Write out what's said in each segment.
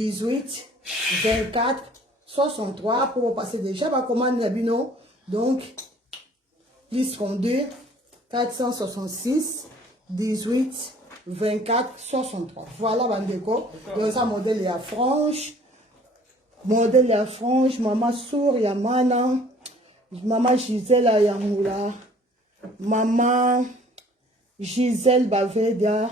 18, 24, 63 pour passer déjà par commande Nabino. Donc, plus 32, 466, 18, 24, 63. Voilà, Bandeko. Donc, ça, modèle à franche. Modèle à franche. Maman Sour, Yamana. Maman Gisèle Yamoula. Maman Gisèle Bavedia.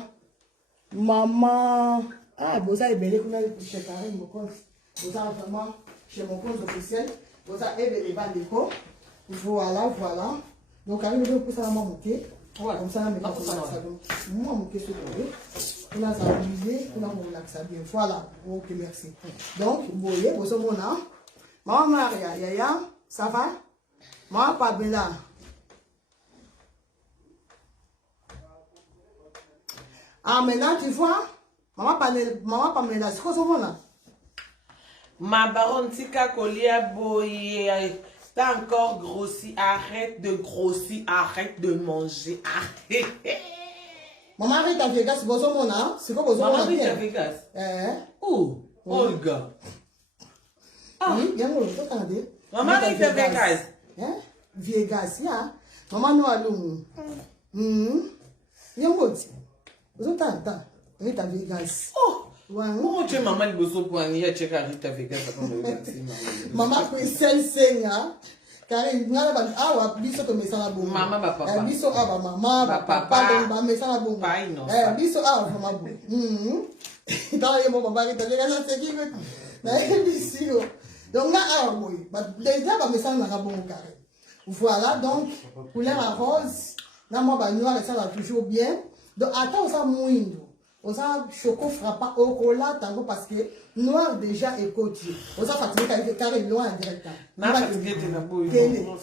Maman. Ah, vous avez belé qu'on a chez Karim, mon compte. Vous avez vraiment chez mon compte officiel. Vous avez belé Bandeko. Voilà, voilà. Donc, Karim, je vais pousser à monter. Comme ça, on va moi, monter ce qu'on a amusé, on a relaxé bien. Voilà. Ok, merci. Donc, vous voyez, vous avez mon nom. Maman Maria, Yaya, ça va? Maman Pabela. Ah, maintenant, tu vois? Maman Pamela, c'est quoi ce mot-là? Ma baronne Tika Kolia Boye, t'as encore grossi, arrête de grossir, arrête de manger, arrête. Maman Rita Vegas, c'est quoi ce mot-là? C'est quoi ce mot-là? Maman Rita Vegas? Où? Olga. Oui, bien, on peut attendre. Maman Rita Vegas? Vegas, ya. Maman Noalou. Bien, on dit. Vous entendez? Rita Vegas. Comment tu es maman de Bosso pour aller checker Rita Vegas? Maman Christelle Senga. Car il n'y a pas de biso to mesana bon. Maman ba papa. Biso aba maman ba papa donc ba mesana bon. Biso aba maman bon. Dans les moments ba Rita Vegas c'est qui veut. Na biso. Donc là ah oui, déjà ba mesana na bon carré. Voilà donc couleur rose. Là moi ba noir ça va toujours bien. Donc attends ça mouindo. On a choco frappant au cola tango parce que noir déjà est côtier. On a fatigué carré loin direct.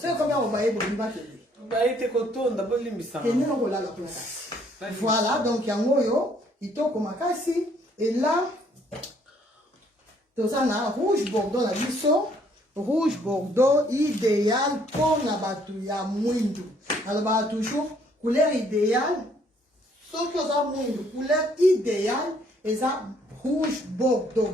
C'est combien on va y voilà donc yangoyo itoko makasi et là tout ça na rouge bordeaux la biso rouge bordeaux idéal pour na batu ya mwindu. Alors ba toujours couleur idéale. Sauf que ça une couleur idéale et ça rouge bordeaux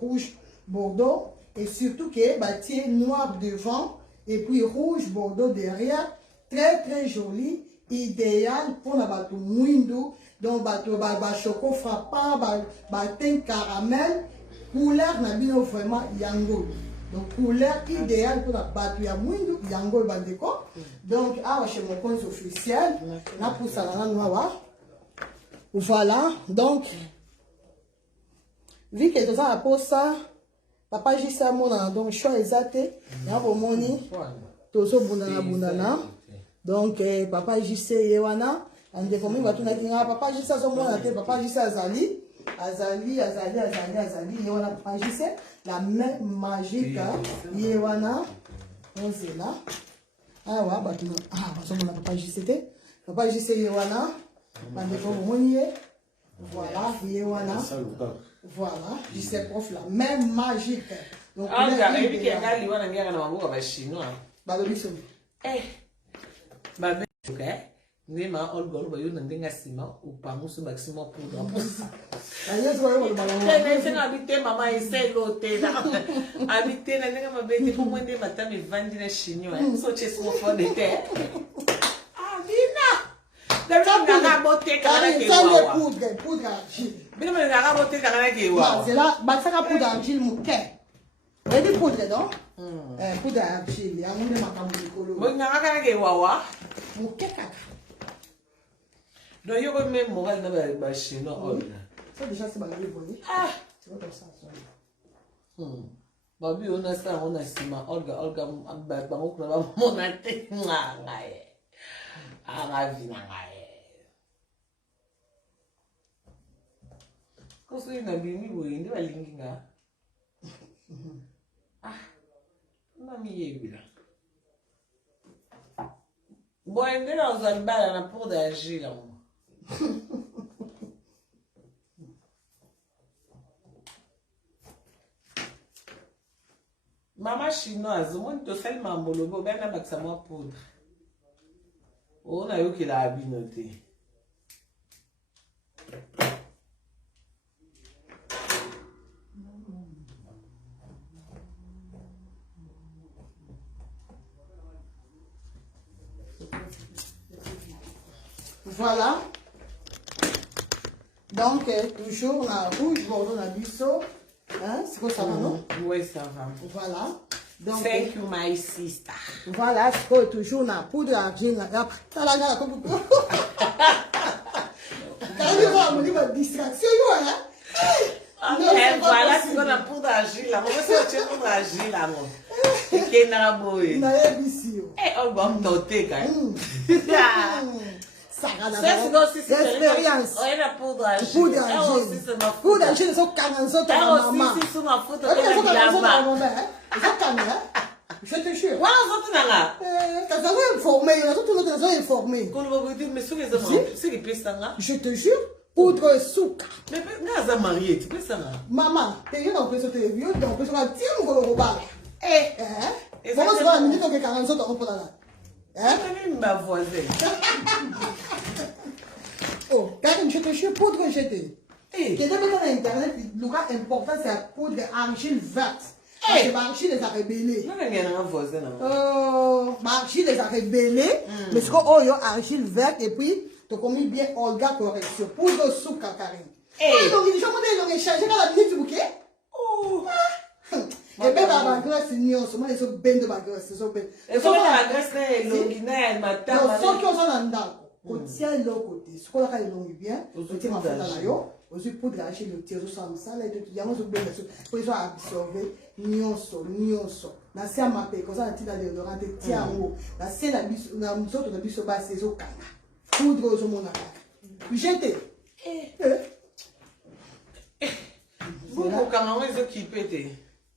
rouge bordeaux et surtout que bâti noir devant et puis rouge bordeaux derrière très très joli idéal pour la bateau mouindou donc bateau choco frappant bateau caramel couleur n'a bien vraiment yango donc couleur idéale pour la bateau ya mouindou yango bandeko donc chez mon compte officiel na pour ça la noir. Voilà, donc, vu que tout ça a pour ça, papa j'ai ça mon donc choix exact, il y a pour moni, tout ça bundana, donc papa j'ai ça yewana, on dit comment va tout n'a papa j'ai ça mon papa j'ai ça azali, yewana papa j'ai ça la main magique yewana, on sait là, ah ouais bah tout papa j'ai c'était, papa j'ai ça yewana. Voilà, voilà, je sais prof la même magique. Donc, Nema Olga Olga yo ndenga sima upangu so maxima poudre. Habité maman essaie l'hôtel. Habité na ndenga mabete pour moi ndé matame vandi na chignon. So chess mo fond de terre. Ah Dina. Poudre argile. C'est là, ça poudre argile mouquet. Et des poudres, non? Poudre argile. Il y a un monde de macamou. Mouquet caca. Donc, il y a même moral dans la machine. Ça, déjà, c'est malgré vous. Ah! C'est votre ça. Babi, on a ça, on a ça. Olga, mon athée. Ah, la vie, quand tu es bien, oui, tu vas linguer. Ah, non, mais il est bon, il est dans un bal à la peau d'agir. Maman chinoise, moi, tu fais le mambo, ben, avec sa poudre. On a eu qu'il a habinoté. Voilà. Donc, toujours la rouge, bordeaux, la biseau. Hein, c'est quoi ça va, non? Oui, ça va. Voilà. Donc, Thank you, my sister. voilà, c'est quoi toujours la poudre d'argile. T'as la gare, comme vous. Quand tu vois, on dit votre distraction, hein? Voilà, c'est quoi la poudre d'argile là. Moi, c'est une poudre d'argile là, moi. Et n'a boy. N'a ici. Eh, on va me noter quand même. Ça va l'expérience. Oui, la poudre d'argile. Poudre d'argile. Poudre d'argile, c'est 40 ans. C'est sur ma photo. Je te jure. Voilà, ça te n'a. T'as jamais informé, on a tout le monde informé. Quand on va vous dire, mais sur les hommes, c'est les pestants là. Je te jure, poudre souk. Mais nous sommes mariés, tu peux ça là. Maman, t'es une impression, t'es vieux, t'es impression, t'es un peu de Eh, comment ça va la minute, on est 40 ans, on peut là. C'est même ma voisine. Oh, Karine, je te jure, poudre jetée. Quelqu'un met dans internet, le cas important, c'est la poudre d'argile verte. Parce que Marchi les a rébellés. Non, mais il y a un voisin. Marchi les a rébellés. Mais c'est qu'on a argile verte et puis tu as commis bien Olga correction. Poudre souk à Karine. Donc, ils ont échangé dans la minute du bouquet. Et bien, la graisse, c'est nion. Moi, ils sont bien de ma graisse. Ils sont bien. Et comment la graisse est longuinaire, madame? Donc, ceux qui ont ça dans le tient l'autre côté. Ce qu'on a longue bien, on tient ma femme dans la yo. Aussi pour dracher le tir, ça là, il y a un peu de pour ils ont absorbé, nyonso. La serre m'a payé, comme ça, on a dit dans le rentré, tiens en haut. La serre, la bise, on a mis sur le bise, c'est au kanga. Poudre aux hommes, on a jeté. Vous, quand on est occupé,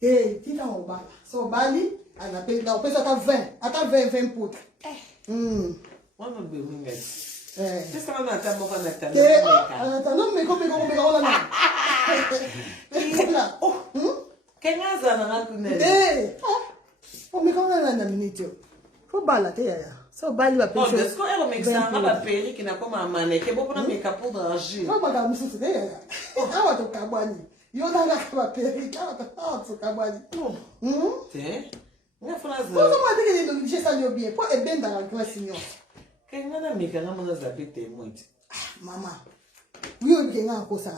tu vas au bas. So, Bali, on a payé, on peut ça à 20, attends 20 poudres. Moi, je me dis, qu'est-ce qu'on a à moi, non, mais comment on a oh, quest oh, mais comment on a la minute? Faut balader. So, Bali va payer. Oh, est-ce qu'on a un exemple à Péry qui n'a pas ma manette? Qui est beaucoup de make-up pour d'argile? Non, pas comme ça, c'est d'ailleurs. Ah, on va te cabani. Yo, on a la Péry. Ah, on va te cabani. Tiens, il faut la dire que les ça bien. Pour être bien dans la graisse, sinon. Quel n'a pas mis quand on a zappé témoin? Maman, oui, on est encore ça.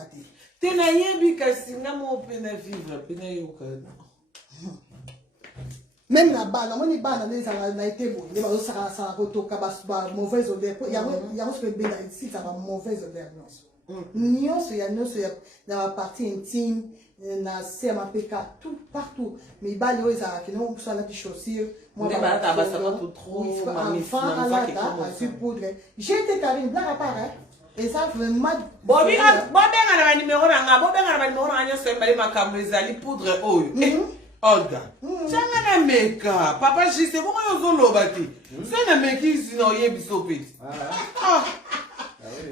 Tu n'as rien vu qu'à Singamour pour vivre, puis n'a eu aucun. Même là-bas, on est bas dans les été bon. Il y a ça retour mauvaise odeur. Il y a ce que bien ici, ça va mauvaise odeur. Il y a dans la partie intime, dans la CMAPK, tout partout. Mais il y a des gens qui ont des chaussures. Moi, je vais trop. J'ai été Karine, blague à part. Et ça, vraiment. Bobby, un numéro, c'est poudre. Olga, c'est un mec. Papa, je sais comment ils ont l'obati. C'est un mec qui est en yébisopé.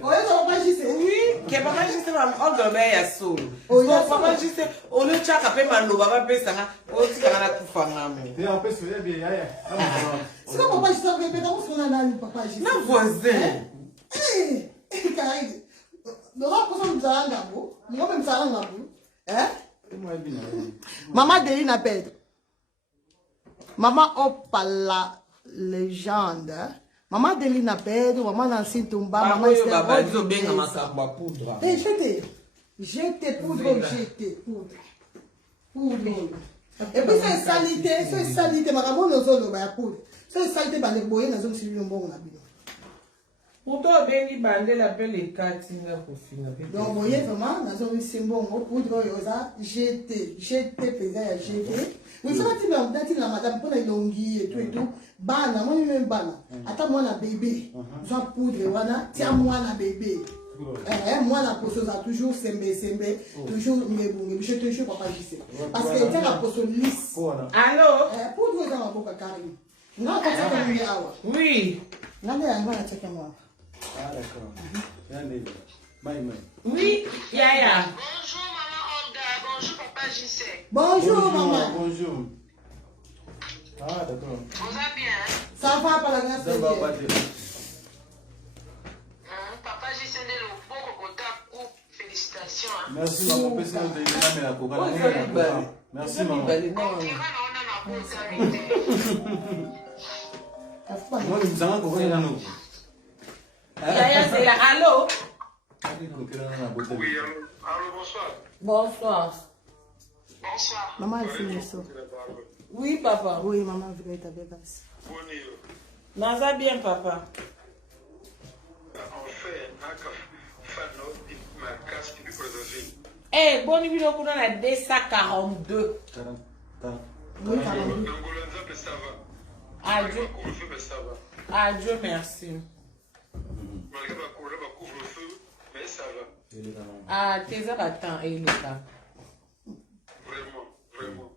Oui, papa, je sais. Oui, que papa, je sais, Olga, mais il y a soul. Papa, je sais, au lieu de chaque appel, mal, papa, ça, on dit qu'on a coupé un amour. C'est quoi, papa, je sais, répéter, on a dans papa, je sais. Non, voisin. Eh, Karine, nous avons besoin de nous nous avons besoin de nous. Hein? Maman Deline appelle. Maman Opa la légende. Maman Deline appelle. Maman Nancy Tumba. Maman Esther. Eh, jetez poudre. Et puis c'est salité. Maman nous avons la poudre. C'est salité dans les boyaux, nous avons suivi le bon habit. Pourtant, bien, il bandait l'appel les cartes. Donc, vous voyez vraiment, nous avons mis bon poudre, jeter, pesant à jeter. Oui, ça va être la madame pour les longues et tout. Bana, moi, je bana. Attends, moi, la bébé. Nous avons poudre, tiens, moi, la bébé. Moi, la poisson a toujours sembe, toujours mais je te jure, papa, je sais. Parce que c'est la poisson lisse. Allô? Poudre dans la boca, Karine. Non, quand tu as oui. Non, mais elle va checker moi. Ah, d'accord. Oui, Yaya. Bonjour, maman Olga. Bonjour, papa JC. Bonjour, maman. Bonjour. Ah, d'accord. Vous allez bien? Ça va par la grâce de Dieu. Papa JC est le beau cocotac. Félicitations. Merci, maman. Merci, maman. On dira on a ma bonne Moi, nous avons encore un autre. Yaya, c'est là. Allô? Oui, allô, bonsoir. Bonsoir. Bonsoir. Maman, elle fait ça. Oui, papa. Oui, maman, vous êtes avec us. Bonjour. Naza bien, papa. En fait, Fano, ma casse qui est présentée. Eh, bon, il y a 242. Oui, maman. L'Angolanza, mais ça va. Adieu. Le couvre-feu, mais ça va. Adieu, merci. Malgré ma couvre-feu, mais ça va. Ah, t'es à battant, et il est là. Vraiment, vraiment.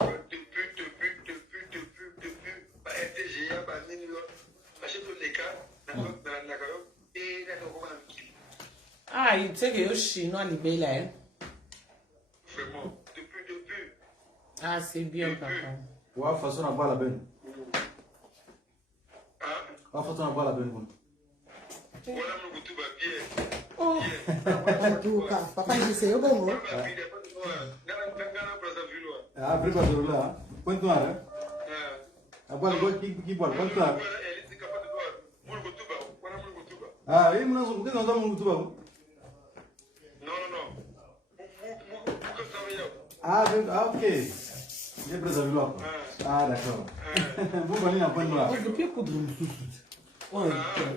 Depuis, bah, FTGA, bah, Nino, achète les cas, dans la carotte, et dans le roman. Ah, il sait que je suis chinois, il est là. Vraiment, depuis. Ah, c'est bien, papa. Ouais, façon à pas la peine. Hein? Ouais, façon à pas la peine. Voilà, mon goût, bah, bien. Oh, En tout cas, papa, je sais, bon, bon. Ah, prépare là. Quanto é? Agora vou que bora, quanto é? Ah, e não sou, porque não estamos no tubo. Ah, ok. E presa vilão. Ah, d'accord. Vou banir a panela lá. je peux coudre une sousse.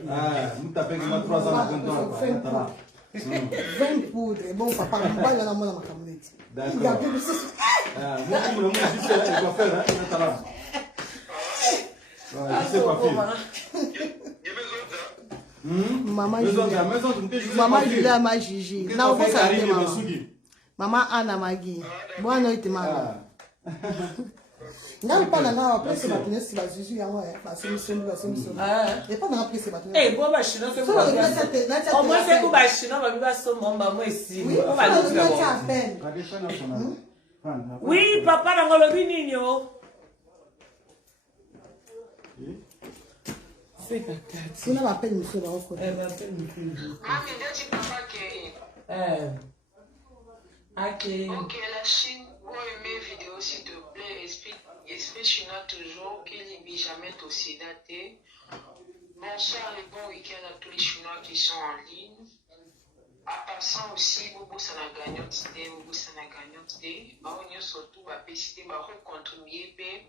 Ah, muita pega uma 3 ans quanto tá lá. 20 poudres. Bon, papa, on va y aller dans ma camionnette. D'accord. Il y a plus de ça. Ah, moi comme le monde ici là, il va faire hein, il est là. Ouais, je sais pas faire. Maman, Maison, maman, Julia, ma Gigi. Que Não, não vou fez saber, carinho maman. do sugi. Maman Ana Magui. Boa noite, maman. Ah. Não, pas nana, après c'est maintenant c'est la Gigi, c'est Ah. et pas nana après c'est maintenant. Eh, bon, bah, chinois, c'est quoi? Au moins, c'est pour bah, chinois, bah, bah, son mon, bah, moi, ici. Oui, On va le dire d'abord. Cadê a nacional? Oui, papa, dans le vinigno. C'est ta tête. Sinon, on appelle monsieur là, on connaît. Elle m'appelle monsieur. Mami, dis papa que. Ok. Ok, la Chine, vous aimez vidéo s'il te plaît, explique chinois toujours qu'il n'y jamais aussi daté. Bonsoir et bon week-end à tous les Chinois qui sont en ligne. En passant aussi, Bobo Sana Gagnotte, Bobo Sana Gagnotte, on y surtout va péciter, va contribuer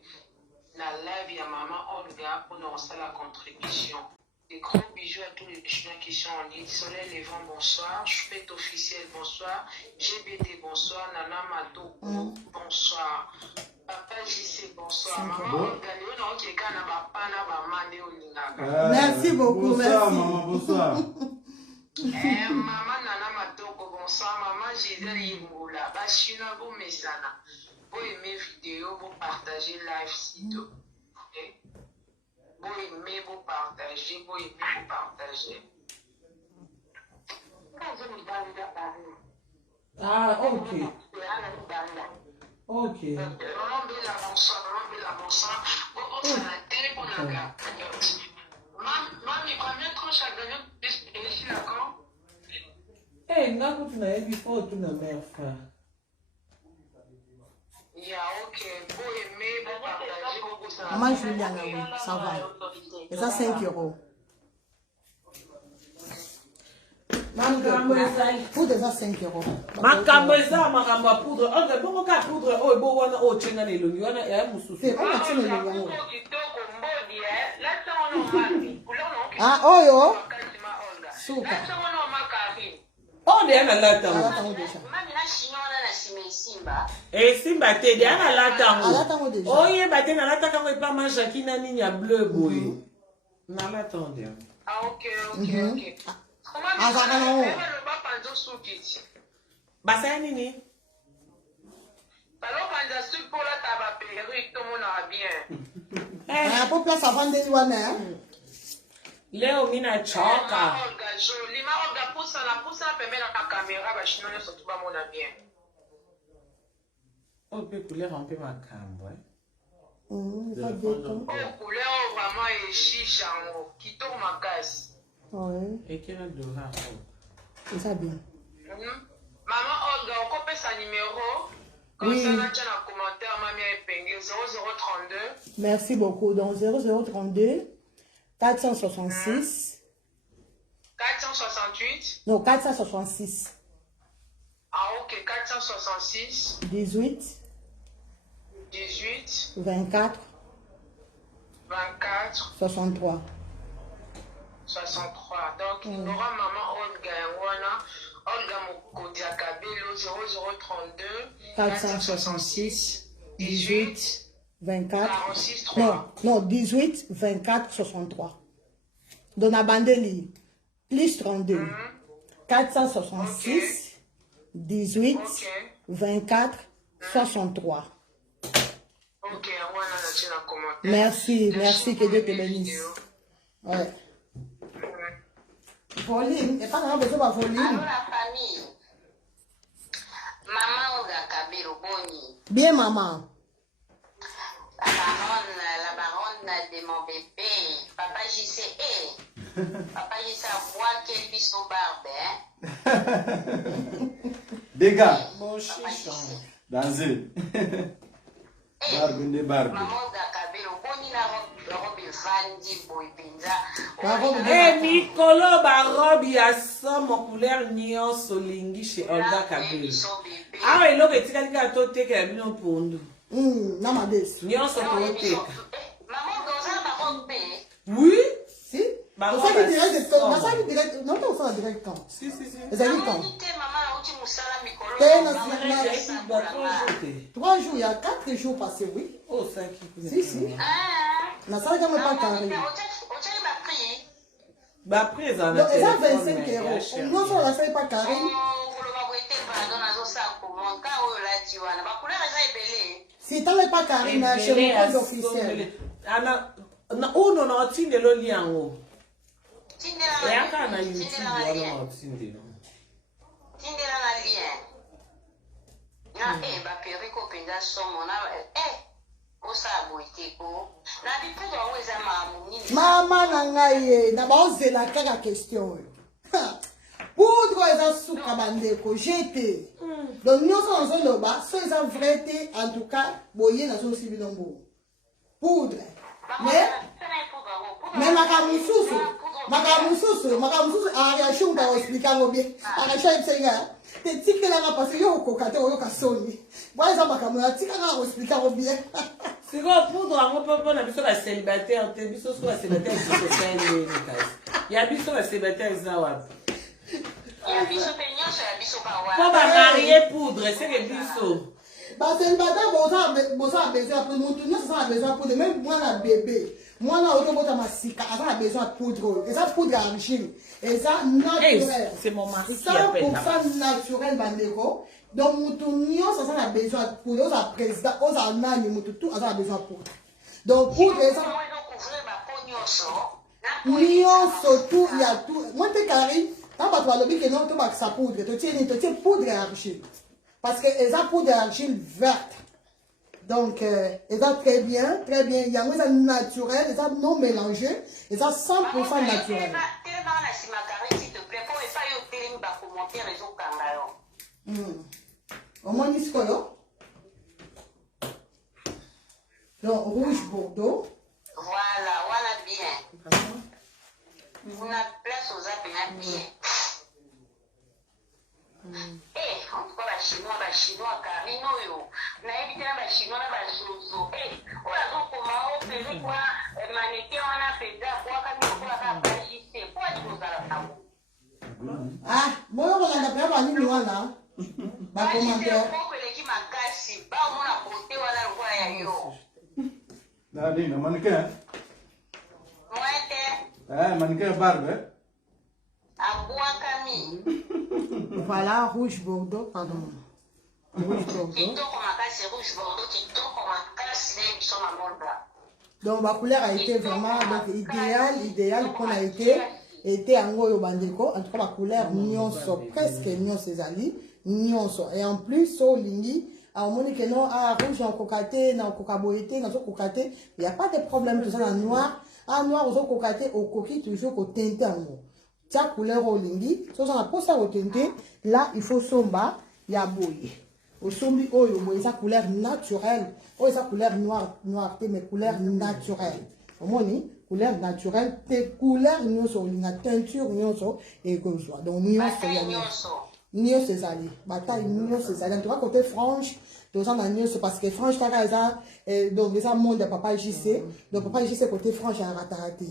la live à maman Olga pour nous lancer la contribution. Des gros bisous à tous les Chinois qui sont en ligne. Soleil Lévent, bonsoir. Choupette officiel, bonsoir. GBD, bonsoir. Nana Mato, bonsoir. Papa JC, bonsoir. Maman Olga, Léon, qui est gana, papa, maman, Léon, Merci beaucoup, bonsoir, merci. Maman, bonsoir. Maman Nana Matoko, bonsoir. Maman Gisèle Yimboula, Bachina, vous mesana. Vous aimez vidéo, vous partagez live site. Ok? Vous aimez, vous partagez, vous aimez, vous partagez. Ah, ok. Ok. Maman Bella, bonsoir. Maman Bella, bonsoir. Vous avez la télé pour la gagnotte. Maman, combien de tranches à gagnotte ici, d'accord? Eh, n'a pas tu n'as vu fort, tu n'as pas fait. Yeah, ok. Vous aimez, vous partagez, vous ça. Maman Julia, oui, ça va. Et ça, 5 €. Pour déjà 5 €. Makambo eza makambo ya poudre. Ok, bongo ka poudre oyo bo wana oyo tyenga na elongi wana ya mosusu. C'est pas tu le yango. Ah, Ah, oyo. Suka. Oh, de yana lata ngo. Alata ngo déjà. Eh, simba te de yana lata Alata ngo. ngo déjà. Oye, ba te na lata kango epa manja kina nini ya bleu boye. Na lata ngo de. Ah, ok, ok. Ah, ça va, non. Basa ya nini? Ah, pour place avant de wana. Leo mina choka. Oh, pe couleur un peu makambo, eh. Ça dépend. Ouais, Et qui a dora. c'est ça bien. Maman Olga, on copie sa numéro. Comme Oui. ça, on a un commentaire, mamie épinglé 0032. Merci beaucoup. Donc 0032 466. 468. Non, 466. Ah, ok, 466. 18. 18. 24. 24. 63. 63. Donc, il y aura maman Olga Wana, Olga Mokodia Kabelo 0032 466 18 24. 46 3. Non, 18, 24, 63. Dans la bandeli, plus 32. 466, 18, 24, 63. Ok, voilà, j'ai la commentaire. Merci, que Dieu te bénisse. Ouais. Volume, et pas vraiment besoin de volume. Allô la famille. Maman Olga Kabelo Boni. Bien, maman. La baronne de mon bébé. Papa JC, Papa JC a boire quel bisto barbe, Dégâts. Mon chichon. Dansez. Barbe de barbe. Maman Olga Kabelo Boni la robe vandi boy pinza. Eh, Nicolo Barobi a somme en couleur nyonso lingi chez Olga Kabelo. Ah, il aurait été quelqu'un à te qu'elle a mis en pondu. Non, ma dès. Nyonso côté. Maman dans un baron B. Oui? Si? Bah, Ça on va qui direct, somme. ça qui direct, non, on fait direct quand? Si. Les amis quand? Maman uti musala mikolo. T'es dans Il doit trop jeter. 3 jours, il y a 4 jours passés, oui. Oh, 5 Si. Na ça n'a pas carré. Bah, après, ils en Donc, ils ont ont 25 euros. Non, ça, ça n'est pas carré. Si tu n'as pas carré, mais chez vous, officiel. Oh non, non, tu ne le lien. Et encore, on a YouTube, on tu ne le Maman nangaye na baoze la kaka question. Poudre eza suka bandeko jeté. Donc nyonso nazo loba so eza vrai te en tout cas boye nazo sibi nombo. Poudre. Mais makamususu réaction ta expliquer ngo bien. Arasha tsenga. Te tikela nga parce yo kokate oyo kasoni. Bwa eza makamuna tikanga ngo expliquer ngo bien. C'est quoi poudre en papa na biso la célibataire te biso so la célibataire biso c'est une il y a biso la célibataire za wapi pour ba marier poudre c'est que biso ba célibataire boza besoin pour mutu nyonso ça a besoin pour même moi na bébé moi na auto bota masika a besoin de poudre et ça poudre argile et ça naturel c'est mon mari qui appelle 100% naturel bandeko. Donc, nous avons besoin de poudre. Nous avons président, nous avons tout, nous avons besoin de poudre. Donc, poudre, nous surtout, il y a tout. Moi, tu es carré, quand tu as le que non, tu as sa poudre. Tu as poudre argile. Parce que les poudre argile verte. Donc, ils ont très bien. Il y a un naturel, ils ont non mélangé, ils ont 100% naturel. Au moins, il y a donc, rouge Bordeaux. Voilà bien. On a place aux appels bien. En tout cas, les Chinois, Carino, on a évité les Chinois, les Zozo. On a donc comment on fait quoi, mannequin, on a fait ça, quoi, quand on a pas agissé. Pourquoi tu nous as la Ah, moi, on a pas parlé de moi là. Bah, commentaire. Nadi, na mannequin. Mannequin barbe. Voilà, rouge Bordeaux, pardon. Rouge Bordeaux. Donc, ma couleur a été vraiment idéal qu'on a été en gros au bandeko. En tout cas, ma couleur nyonso, presque nyonso ezali, nyonso. Et en plus, au lingi, à mon que non, rouge en cocaté, non cocaboité, non cocaté, il n'y a pas de problème tout ça en noir. En noir, aux cocaté, au coquille, toujours au teinté en gros. Ta couleur au lingi, so ça pour ça au teinté, là il faut somba, ya boye. Au sombi oh yo sa couleur naturelle, oh sa couleur noire mais couleur naturelle. Au moni couleur naturelle, tes couleurs, la teinture, et que soit. Donc, nous c'est ça. Bataille, nous c'est ça. Donc, côté frange, parce que frange, donc, les monde de papa JC, donc papa JC côté frange, un rataraté.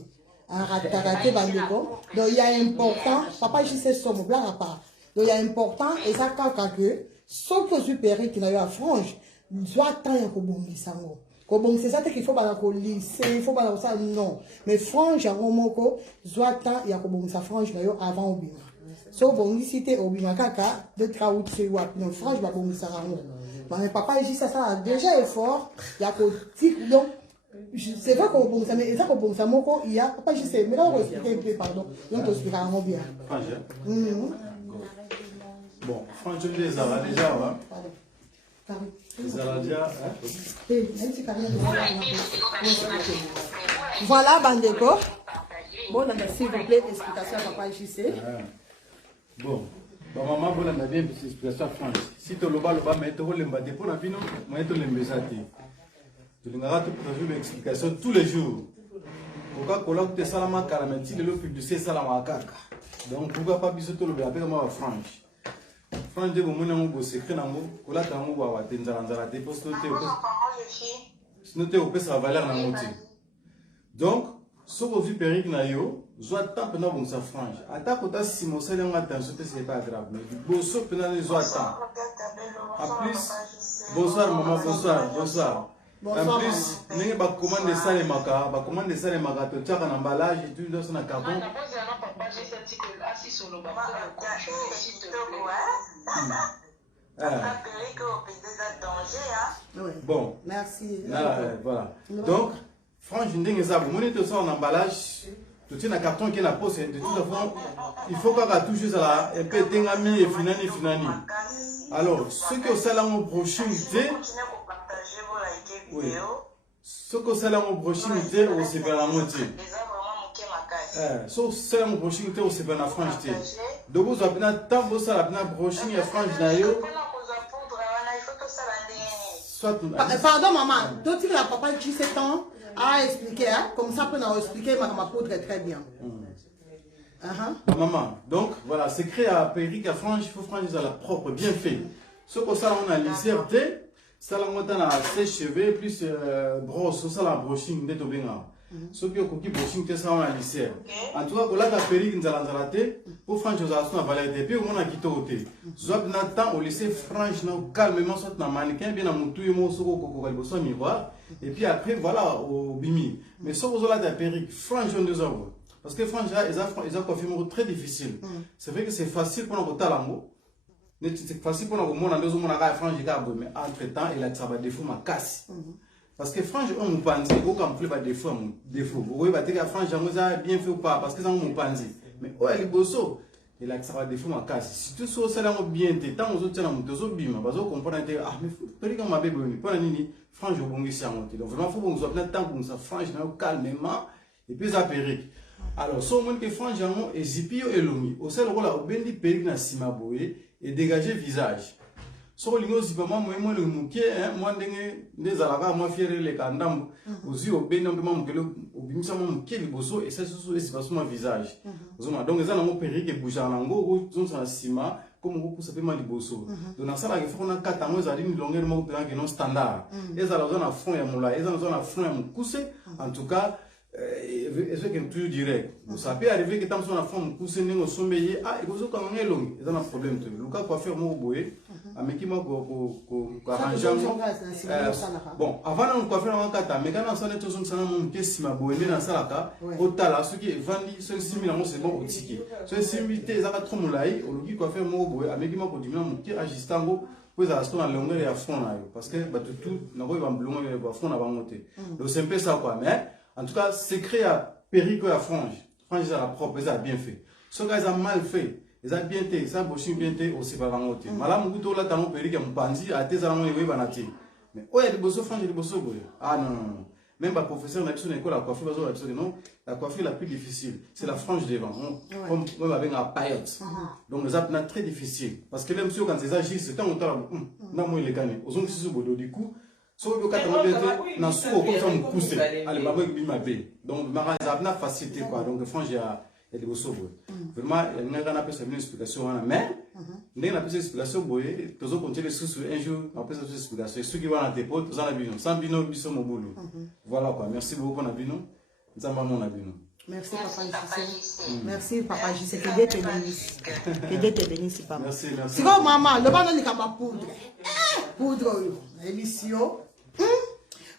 Donc, il y a important, papa JC somme blanc à part. Donc, il y a important, et ça, quand sauf que supérieur qui n'a eu à frange, soit tant que bon, c'est ça qu'il faut pas qu'on lycée, il faut pas ça, non. Mais frange, en moment, soit tant, il y a que bon, ça frange, avant au bima. Sauf bon, ici, au bima, kaka, de traout, c'est wap, non, frange, va bon, ça mais papa, ici, ça a déjà effort, il y a que, donc, c'est vrai qu'on bon, ça, mais ça, qu'on bon, ça, il y a, papa, je sais, mais là, on va expliquer un peu, pardon, donc, on expliquera en bien. Bon, franchement, les Arabes, déjà, les Arabes, voilà, Bandeko. Bon, s'il vous plaît, explication à papa JC. Bon, maman, bon, on a bien explication à France. Si tu as le mais tu as le bas, pour la pino, moi, tu as le mbésati. Tu as une explication tous les jours. Pourquoi tu as salama caramel, si le publicité salama kaka. Donc, pourquoi pas bisous tout le bas, avec moi, France. France, je vous montre un secret, vous la tango wa tenzalanzala te poste te noté au pesa valeur na moitié. Donc, ce que vous périque na yo, soit tant pendant bon sa frange. Attaque au tas si mon salaire en attention, c'est pas grave. Mais bon, sauf pendant les temps. En plus, bonsoir maman, bonsoir, bonsoir. En plus, n'ayez pas commandé ça les maca, pas commandé ça les maca, tu as un emballage et tout dans son carton. Bon, merci. Voilà. Donc, franchement, je dis que ça, vous mettez ça en emballage, tout est un carton qui est la pose, de toute façon, il faut pas toucher ça là, et puis t'engami et finani. Alors, ce que ça là en proximité, oui. Ce que ça là en proximité, on se fait la moitié. Sauf ça là en proximité, on se fait la franchité. Donc, vous avez un temps pour ça, la proximité, franche d'ailleurs. Pardon, maman, d'autres que la papa de 17 ans a expliqué, hein? Comme ça, on a expliqué, ma poudre très bien. Maman, donc voilà, c'est créé à Périque à frange, il faut franchir ça la propre, bien fait. Ce que ça, on a l'ICRT, ça là, on a ses cheveux, plus brosse, ça la broching, n'est-ce pas? Ce qui est coquille broching, c'est ça, on a l'ICR. En tout cas, on a la Périque, nous allons l'arrêter, pour franchir ça, on a validé, puis on a quitté au thé. Soit on a temps, on laisse franchement, calmement, soit dans mannequin, bien à mon tout, mon soit miroir, et puis après, voilà, au bimi. Mais ce que vous avez la Périque, franchement, nous avons. Parce que franchement, ils ont coiffé très difficile. C'est vrai que c'est facile pour nous talango. C'est facile pour nous montrer deux hommes à frange mais entre temps il a travaillé des fois ma casse. Parce que frange on nous pense au comme plus pas des fois défaut. Vous voyez bah que frange on bien fait ou pas parce que ça on nous pense. Mais oh elle est bosso. Il a travaillé des fois ma casse. Si tout ça là bien tant aux autres là mon deux autres bima parce qu'on comprend ah mais peut-être qu'on m'a bébé pas nini frange au bon ici à monter. Donc vraiment faut qu'on soit plein de temps pour ça frange calmement et puis ça périque. Alors, si on que franchement, et zipio et lomi, au sein de la bendi périg na simaboé et dégager visage. Si on lingo zipama, moi le mouké, moi des alaka, moi fier les kandam, aussi au bendi on demande que le bimisa mon mouké le bosso et ça c'est pas mon visage. Donc les gens ont périg et bouger en ango, ils sont sima, comme on peut s'appeler mal le bosso. Donc dans ça là, il faut qu'on a 4 ans, ils ont une longueur de non standard. Ils ont un front et mon là, ils ont un front et mon coussé, en tout cas. Est-ce que tu dirais, ça peut arriver que tant que la femme pousse au sommeil, ah, il faut qu'on ait long, il y a un problème. Le cas pour faire mon boé, avec qui moi arranger. Bon, avant on peut faire un kata, mais quand on s'en est tous ensemble, on peut s'y m'abouer, mais dans ça là, au tala, ce qui est vendu, ce qui est c'est bon au ticket. Ce qui est invité, ça va trop moulay, au logique quoi faire mon boé, avec qui moi pour diminuer mon petit agistango. Puis à ce moment-là, longueur et à fond là, parce que tout, n'a pas eu un blond et à fond avant monter. Donc c'est un peu ça quoi, mais. En tout cas, c'est créé à Périco et à frange. Frange, ça la propre, ça a bien fait. Ce gars, ils ont mal fait. Ils ont bien fait. Ça a bien fait aussi par la moitié. Madame Moutou, là, t'as mon Périco, mon panzi, à tes amis, ils vont natir. Mais, oh, il y a des bossos, frange, des bossos, ah non. Même pas professeur, on a besoin d'école, la coiffure, non. La coiffure la plus difficile, c'est la frange devant. Comme avec la paillotte. Donc, les apps très difficile. Parce que même si quand ils agissent, c'est un temps, non, moi, il est gagné. Aux hommes, du coup, So yo kata mabete na suko comme ça me pousser. Allez babo bima be. Donc mara zabna facilité quoi. Donc franchement il y a des choses. Vraiment il y a une personne une explication mais ndenge na pesa explication boye tozo continuer sous un jour on pesa explication ceux qui vont na dépôt tozo na bino sans bino biso mobulu. Voilà quoi. Merci beaucoup na bino. Nzamba mon na bino. Merci Papa JC. Merci Papa JC. Que Dieu te bénisse. Que Dieu te bénisse Papa. Merci merci. Si comme maman, le bana ni kama poudre. Poudre émission.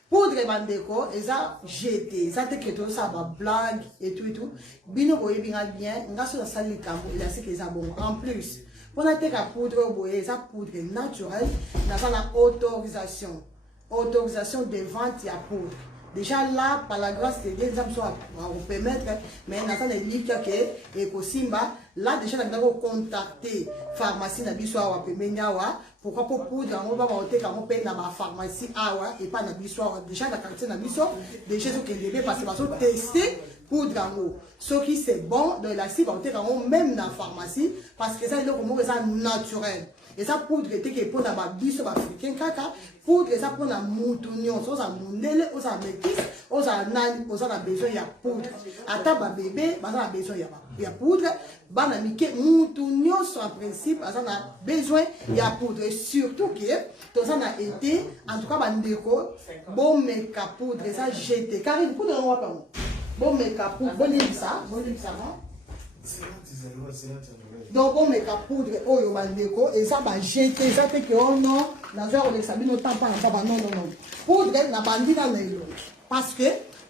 Poudre bandeko, eza jeté, ça te que tout ça va blague et tout. Bino boye bien, nga sur la salle de campo, il a ce que ça bon. En plus, pour la te ka poudre boye, ça poudre naturelle, n'a pas la autorisation de vente à poudre. Déjà là, par la grâce de Dieu, nous allons permettre, mais nous avons des livres que Ekosimba, là déjà nous avons contacté la pharmacie Nabiswa pourquoi pour poudre, on va monter quand on paye dans la pharmacie Awa et pas Nabiswa. Déjà la qualité Nabiswa, déjà ce qui est parce que nous avons testé poudre en haut. Ce qui c'est bon, de la cible, on va monter même dans la pharmacie parce que ça est naturel. Et ça poudre était que pour la biso africain kaka poudre ça pour la moutonnion ça ça mondele ça métis ça nani ça a besoin ya poudre ata ba bébé ba a besoin ya poudre ba na mike moutonnion en principe ça a besoin ya poudre et surtout que tout ça a été en tout cas ba ndeko bon meka poudre ça jeté car une poudre on va pas bon meka poudre bon ça donc on met la poudre oyo bandeko et ça va jeter ça fait que oh non la genre de sabine autant pas non poudre na bandi na lelo parce que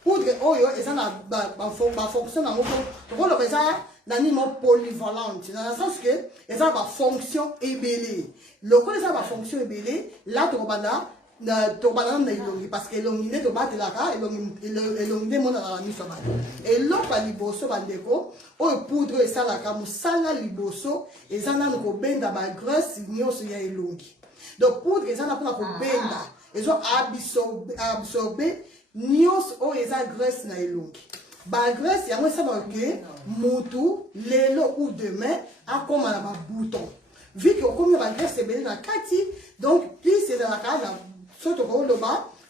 poudre oyo et ça na fonction na moko to le ça na ni polyvalente dans le sens que et ça va fonction ébélé le ko ça va fonction ébélé là to bana na ilongi parce que elongi ne to batelaka elongi de mona na miso ba eloko ya liboso bandeko oyo poudre esalaka mosala liboso eza nanu kobenda bagraisse nyonso ya elongi donc poudre eza na mpona kobenda ezo absorbe nyonso oyo eza graisse na elongi bagraisse yango esalaka ke motu lelo ou demain akoma na babouton vu que okomi na bagraisse ebele na kati donc plus ezalaka na surtout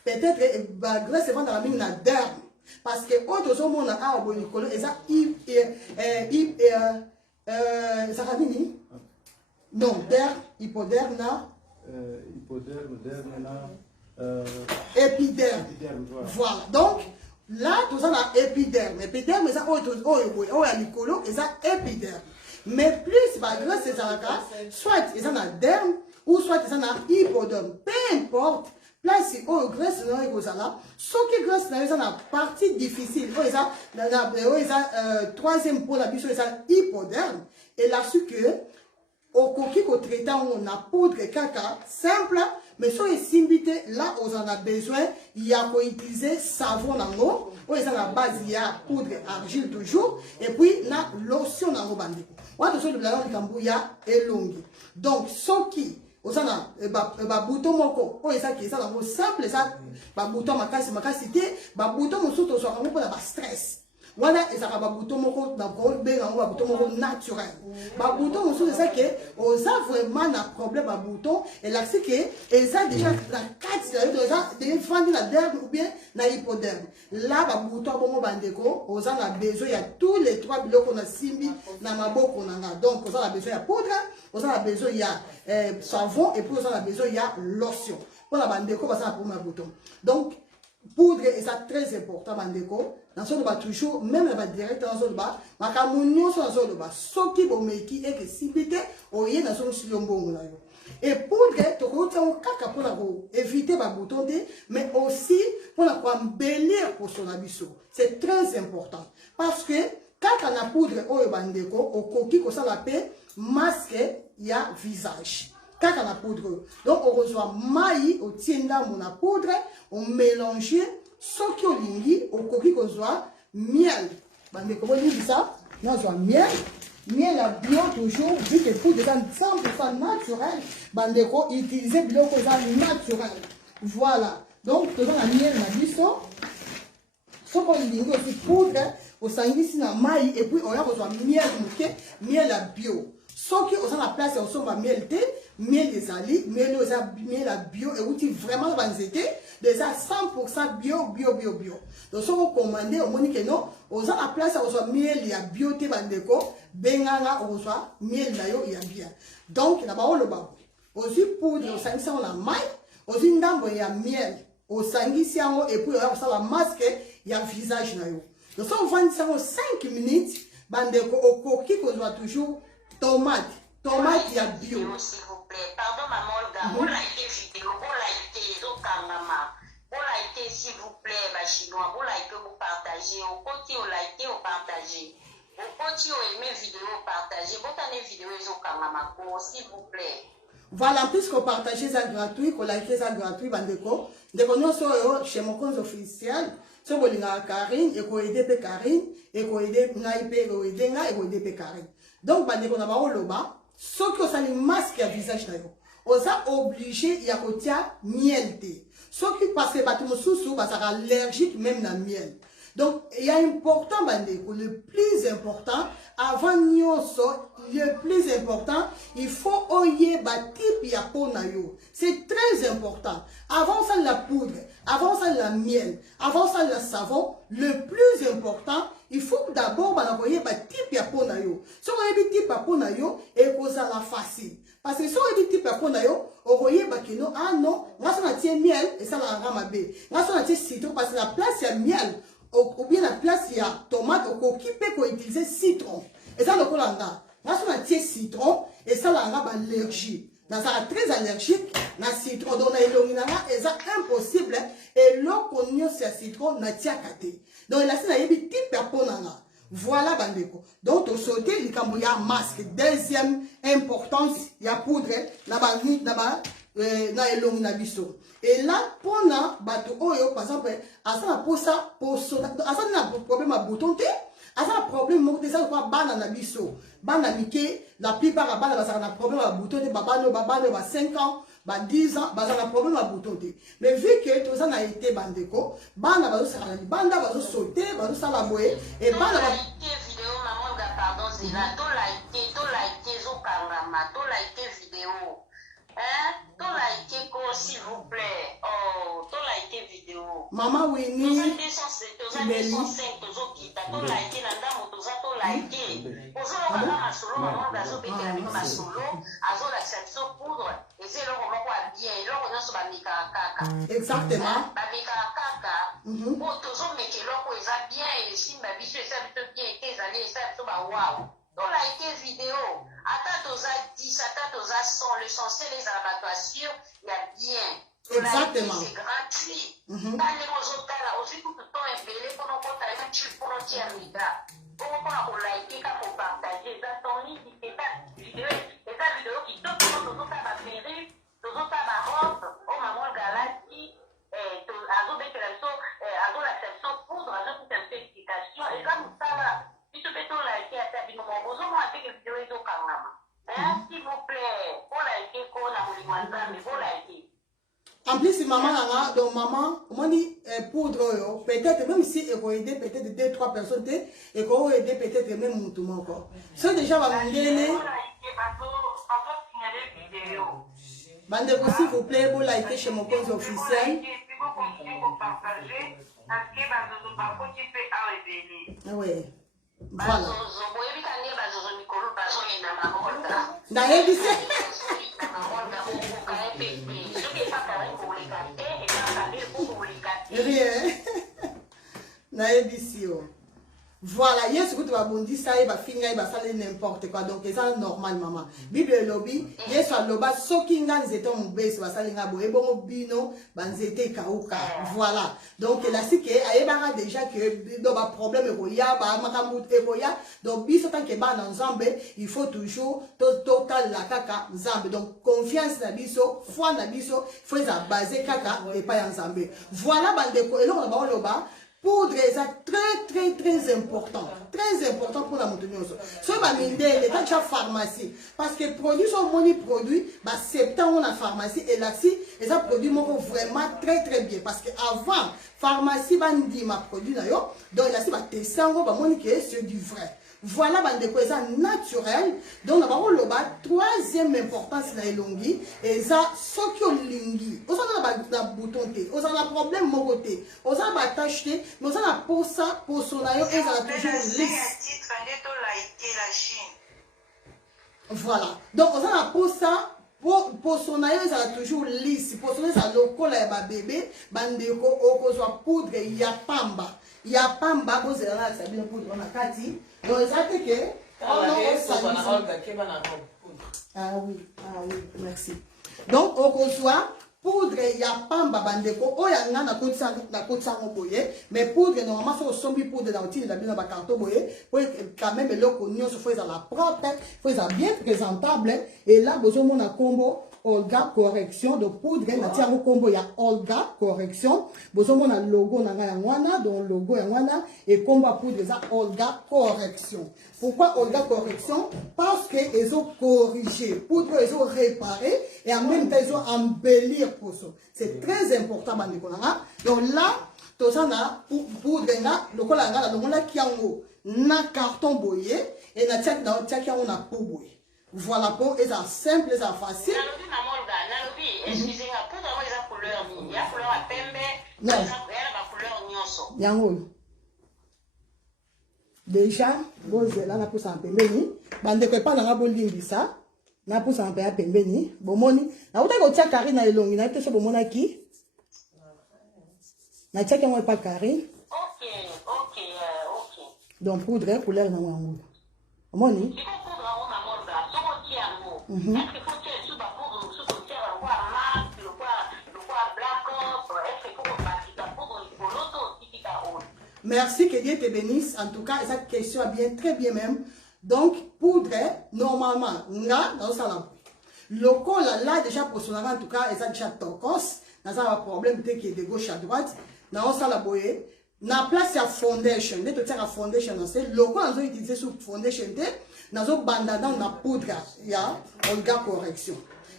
peut-être la graisse est dans la mine derme parce que autres hommes on a un bon nicolo et ça ça va dire non derme hypoderme là épiderme voilà donc là tout ça a épiderme mais ça autre oh a nicolo et ça épiderme mais plus la graisse c'est ça soit ils en a derme ou soit ils en a hypoderme peu importe place oh graisse non et ça là ce qui graisse là c'est la partie difficile oh ça troisième pour la biche ça hypoderme et là ce que au coquille au traitant on a poudre caca simple mais sur les simbité là on en a besoin il y a pour utiliser savon en eau oh ça la base il y a poudre argile toujours et puis la lotion en eau bandé on a de la cambouya et longue donc ce qui osana ba bouton moko o eza ki eza na simple ça ba bouton makasi te ba bouton mosuto so kango na ba stress wana eza ba bouton moko na ko be na ba bouton moko naturel ba bouton mosuto eza ke oza vraiment na problème ba bouton et là c'est que eza déjà la carte déjà de fandi la derme ou bien na hypoderme là ba bouton bongo bandeko oza na besoin ya tous les trois biloko na simbi na maboko na donc oza na besoin ya poudre oza na besoin ya savon et puis on a besoin il y a lotion pour la bandeko ça pour ma bouton donc poudre et ça très important bandeko dans ce bas toujours même la direct dans ce bas ma camunio sur ce bas soki bomeki et que sibité oye dans son silombo na yo et poudre to ko tsa kaka pour éviter ba bouton mais aussi pour la embellir pour son abisso c'est très important parce que quand on a poudre oyo bandeko au coquille ko ça la paix masque il y a visage quand on a poudre donc on reçoit maï au tienda mon poudre on mélange ce qui est lingi au coquille qu'on soit miel bande comment dit ça non soit miel à bio toujours vu que poudre est 100% naturel bande ko utiliser bio ko naturel voilà donc tout ça miel na biso ce qu'on lingi aussi poudre au sangisi na maï et puis on a reçoit miel à bio. Ce qui est la place, on a miel, miel des ali, miel la bio, et outil vraiment banzete, déjà 100% bio. Donc, si vous commandez, au moins que non, aux à la place, on soit miel, il y a bio, te bandeko, benganga, on soit miel, là, il y a bien. Donc, là-bas, on le bat. Aussi, poudre, au 500, on a maille, aussi, ndambo, il y a miel, au sangi, et puis, on a la masque, il y a visage, là, yo. Donc, si on vend ça en 5 minutes, bandeko, au coquille, qu'on soit toujours tomate, il y a bio. S'il vous plaît, pardon, maman Olga, vous likez vidéo, vous likez, vous likez, s'il vous plaît, ma chinois, vous likez, vous partagez, au côté, vous likez, vous partagez. Au côté, vous aimez vidéo, vous partagez, vous avez vidéo, s'il vous plaît. Voilà, puisque partagez ça gratuit, qu'on likez ça gratuit, bandeko, de qu'on chez mon compte officiel, si vous voulez Karine, et qu'on aide Karine, et qu'on aide Naïpe, et qu'on aide Nga, et qu'on aide Karine. Donc, bandeko, n'a pas au loba, ceux qui ont les masques à visage, on est obligé, il y a miel. Ceux qui passent les bâtiments sous-sous, ça sera allergique même dans le miel. Donc, il y a important, bandeko, le plus important, avant le plus important, il faut oyer type ya ponayo. C'est très important. Avant ça, la poudre, avant ça, la miel, avant ça, le savon, le plus important, il faut d'abord oyer type ya ponayo. Si on a type ya ponayo, et qu'on ça la facile. Parce que si on a type ya ponayo, on voyait que non, ah non, moi ça a miel, et ça la ramabé. Moi ça a citron, parce que la place il y a miel. Ou bien la place, il y a tomate, qui peut utiliser citron. Et ça, le colanda. Moi, si on a citron, et ça, la rame allergie. Ça très allergique, na citron, donc, et ça, impossible. Et l'eau qu'on y a citron, n'a tia kate. Donc, là, c'est un type de voilà, bandeko. Donc, au sauté, il y a masque. Deuxième importance, il y a poudre, là-bas, na elongi na biso. Et là, pour na bato oyo, par exemple, asa pour ça, pour ça, asa na problème à bouton te, asa problème mo te ça quoi bana na biso. Bana mike, la plupart à bana ça na problème à bouton te, babano 5 ans, 10 ans, ça na problème à bouton te. Mais vu que tout ça n'a été bandeko, bana bazo ça na banda bazo sauter, bazo ça la boye et bana vidéo maman pardon, c'est là, to like zo karama, to like vidéo. Hein? Tout likez, s'il vous plaît. Oh, tout likez vidéo. Maman Winnie. Exactement. Donc, likez vidéo. Attends aux 10, attends aux 100, l'essentiel des abattoirs, il y a bien. Exactement. C'est gratuit. Dans les autres, aussi tout le temps, embellé pour nous porter un petit pour nous tirer. Pour nous liker, pour partager. Dans ton lit, c'est ta vidéo qui tombe pour nous faire ma perruque, nous faire ma robe, oh maman galaxie, la section poudre, une explication. Et là, nous savons. S'il vous plaît, en plus, maman, donc maman, on dit poudre, peut-être même si elle va aider peut-être 2-3 personnes, et qu'on va aider peut-être même tout le monde encore. Ça déjà va me donner. Bandeko, s'il vous plaît, vous likez chez mon compte officiel. Oui. Voilà. Voilà, hier, ce que tu vas bondi ça, il va finir, il va faire n'importe quoi. Donc, c'est normal, maman. Bible lobby, hier, sur le bas, ce qui n'a pas été mon bébé, va faire l'ingabo, et bon, bino, banzete, kaouka. Voilà. Donc, là, c'est que, aïe, déjà que, dans le problème, eroya, makambout, eroya, donc, bis, tant que ban en Zambé, il faut toujours, total la kaka, Zambé. Donc, confiance na biso, foi na biso, faut ça baser kaka, et pas en Zambé. Voilà, bandeko, et là, on va le bas. Poudre est très important. Très important pour la montagne. Ce qui est les gens pharmacie. Parce que les produits sont bons produits, 7 ans on a pharmacie et là, si, les produits sont vraiment très bien. Parce qu'avant, pharmacie, dit ma produit, donc là, si, c'est du vrai. Voilà, bandeko, ça naturel. Donc, on va voir troisième importance de l'elongi. Et ça, ce qui est lingi. On a un bouton, on a un problème, mon côté. On a un tâche, mais on a pour ça, pour son aïe, et ça a toujours lisse. Voilà. Donc, on a pour ça. Pour son aïe, ça a toujours lisse. Pour son aïe, ça a loco la bébé. Bandeko, on soit poudre, il y a pamba. Il y a pamba, vous avez là, ça vient poudre, on a kati. Donc, ça fait que. Ah oui, merci. Donc, on reçoit poudre, il y a pamba, bandeko. Oh, il y a un côté ça, mais poudre, normalement, c'est au sombi poudre dans le tine, il y a bien un carton boyé. Pour quand même, le cognon se fait à la propre, il faut bien présentable. Et là, besoin de mon combo. Olga correction de poudre na tia mo combo ya Olga correction besoin mon logo na ngwana donc logo ya ngwana et combo poudre ça Olga correction. Pourquoi Olga correction? Parce que ils ont corrigé poudre, ils ont réparé et en même temps ils ont embellir pour ça. C'est très important bandeko na. Donc là tout ça na poudre na lokola ngala donc la kiango na carton boyé et na tia kiango na pou boyé. Voilà pour et ça simple et ça facile. Non. Déjà, vous là na pousse en pembeni. Bande que pas na bolingi ça. Na pousse en pembeni. Bomoni. Na uta ko tia Karine na elongi na tese bomona ki. Na tia ke mo pas Karine. OK. Donc poudre couleur na wangu. Bomoni. Merci, que Dieu te bénisse. En tout cas, cette question est bien, très bien même. Donc, poudre, normalement, là, dans ça là. Le col là, déjà, pour son en tout cas, il a déjà tokos. Dans ça, un problème qui est de gauche à droite. Dans ça là, boye. Dans place, il y a foundation. Dès que tu as la foundation, le col, on a utilisé sous foundation. Dans le bandana, on a poudre. Il y a Olga correction.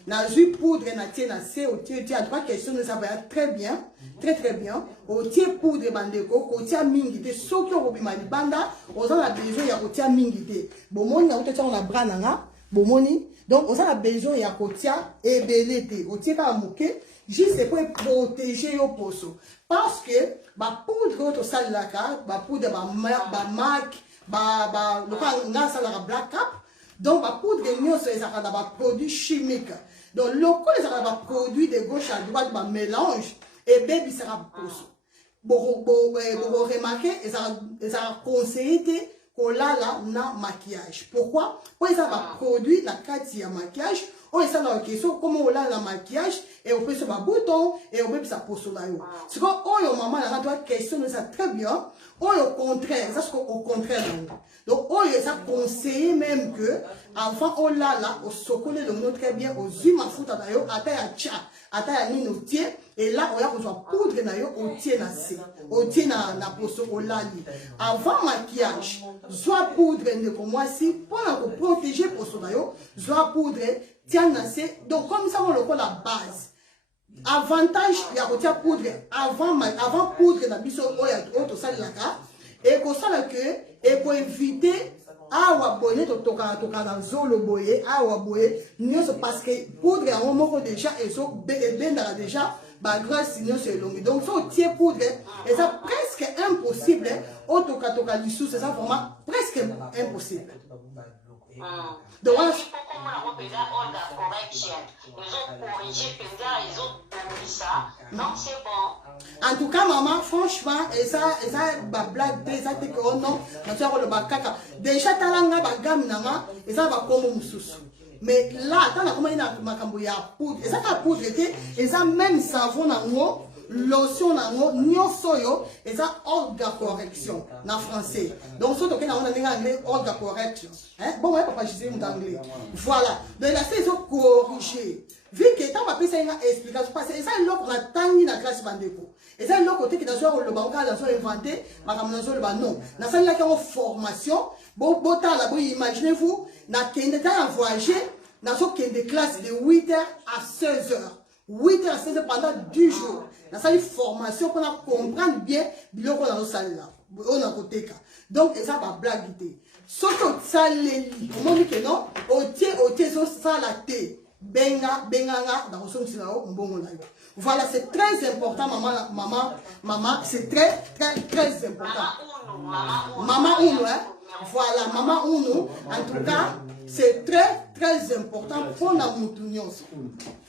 Dans le poudre, on a tiré au tir. En tout cas, question, nous savons très bien. Très bien. Au tir poudre, bandeko, au tir mingite. Ceux qui ont obima di banda, on a besoin, il y a au tir mingite. Bomoni, on a brananga. Bomoni. Donc, on a besoin, il y a au tir ebelete. Au tir à mouke. Juste pour protéger au poso. Parce que, ma poudre, au sale la carte, ma poudre, ma marque, le black cap. Donc, ma poudre, c'est un produit chimique. Donc, le coup, c'est un produit de gauche à droite, un mélange, et baby sera poso. Vous remarquez, ils ont conseillé qu'on a là, maquillage. Pourquoi? Pour ils ont produit la carte de maquillage. On est dans la question comment on a le maquillage et on peut se mettre bouton et on peut se poser là. C'est comme oh maman la radio question ça très bien. Oh au contraire, ça c'est au contraire. Donc oh ça conseille même que avant on l'a là au socolé le monde très bien aux yeux ma fout à d'ailleurs à taille ni nous tient et là on a besoin poudre d'ailleurs au tient na poso au lali. Avant maquillage, soit poudre de comme moi si pour protéger poso d'ailleurs, soit poudre tiens donc comme ça on le colle la base. Avantage il y a côté poudre avant poudre na biso auto sale la carte et comme ça que et pour éviter awa boye to toka na zolo boye awa boye nyonso parce que poudre en moko déjà et so benda déjà ba grâce sinon c'est long donc so tie poudre et ça presque impossible auto toka lisou c'est ça vraiment presque impossible. Donc en tout cas maman franchement et ça ba blague ça te que oh non na tu le bakaka déjà talanga ba gamme nanga et ça va comme mususu mais là tant comment ina makambo ya poudre et ça ka poudre et ça même savon nango lotion nango nyonso yo et ça Olga correction na français donc so to que na on a anglais Olga correction hein bon ouais papa je sais mon anglais voilà donc là c'est so corriger vu que tant va ça une explication parce que ça l'autre la tangi na classe bandeko et ça l'autre côté qui dans le banca dans inventé makambo dans le ba non na ça là qui en formation bon la bon imaginez-vous na kende ta voyager na so kende classe de 8h à 16h 8h à 16h pendant 10 jours. Dans cette formation, pour comprendre bien, biloko dans nos salles là. On a côté. Donc, ça va blaguer. soki osaleli omoni ke non otie ezosala te benganga nakosongisela yo mbongo na yo. Voilà, c'est très important, maman, c'est très important. Maman Uno, hein? Voilà, maman Uno, en tout cas, c'est très important pour la moutunion.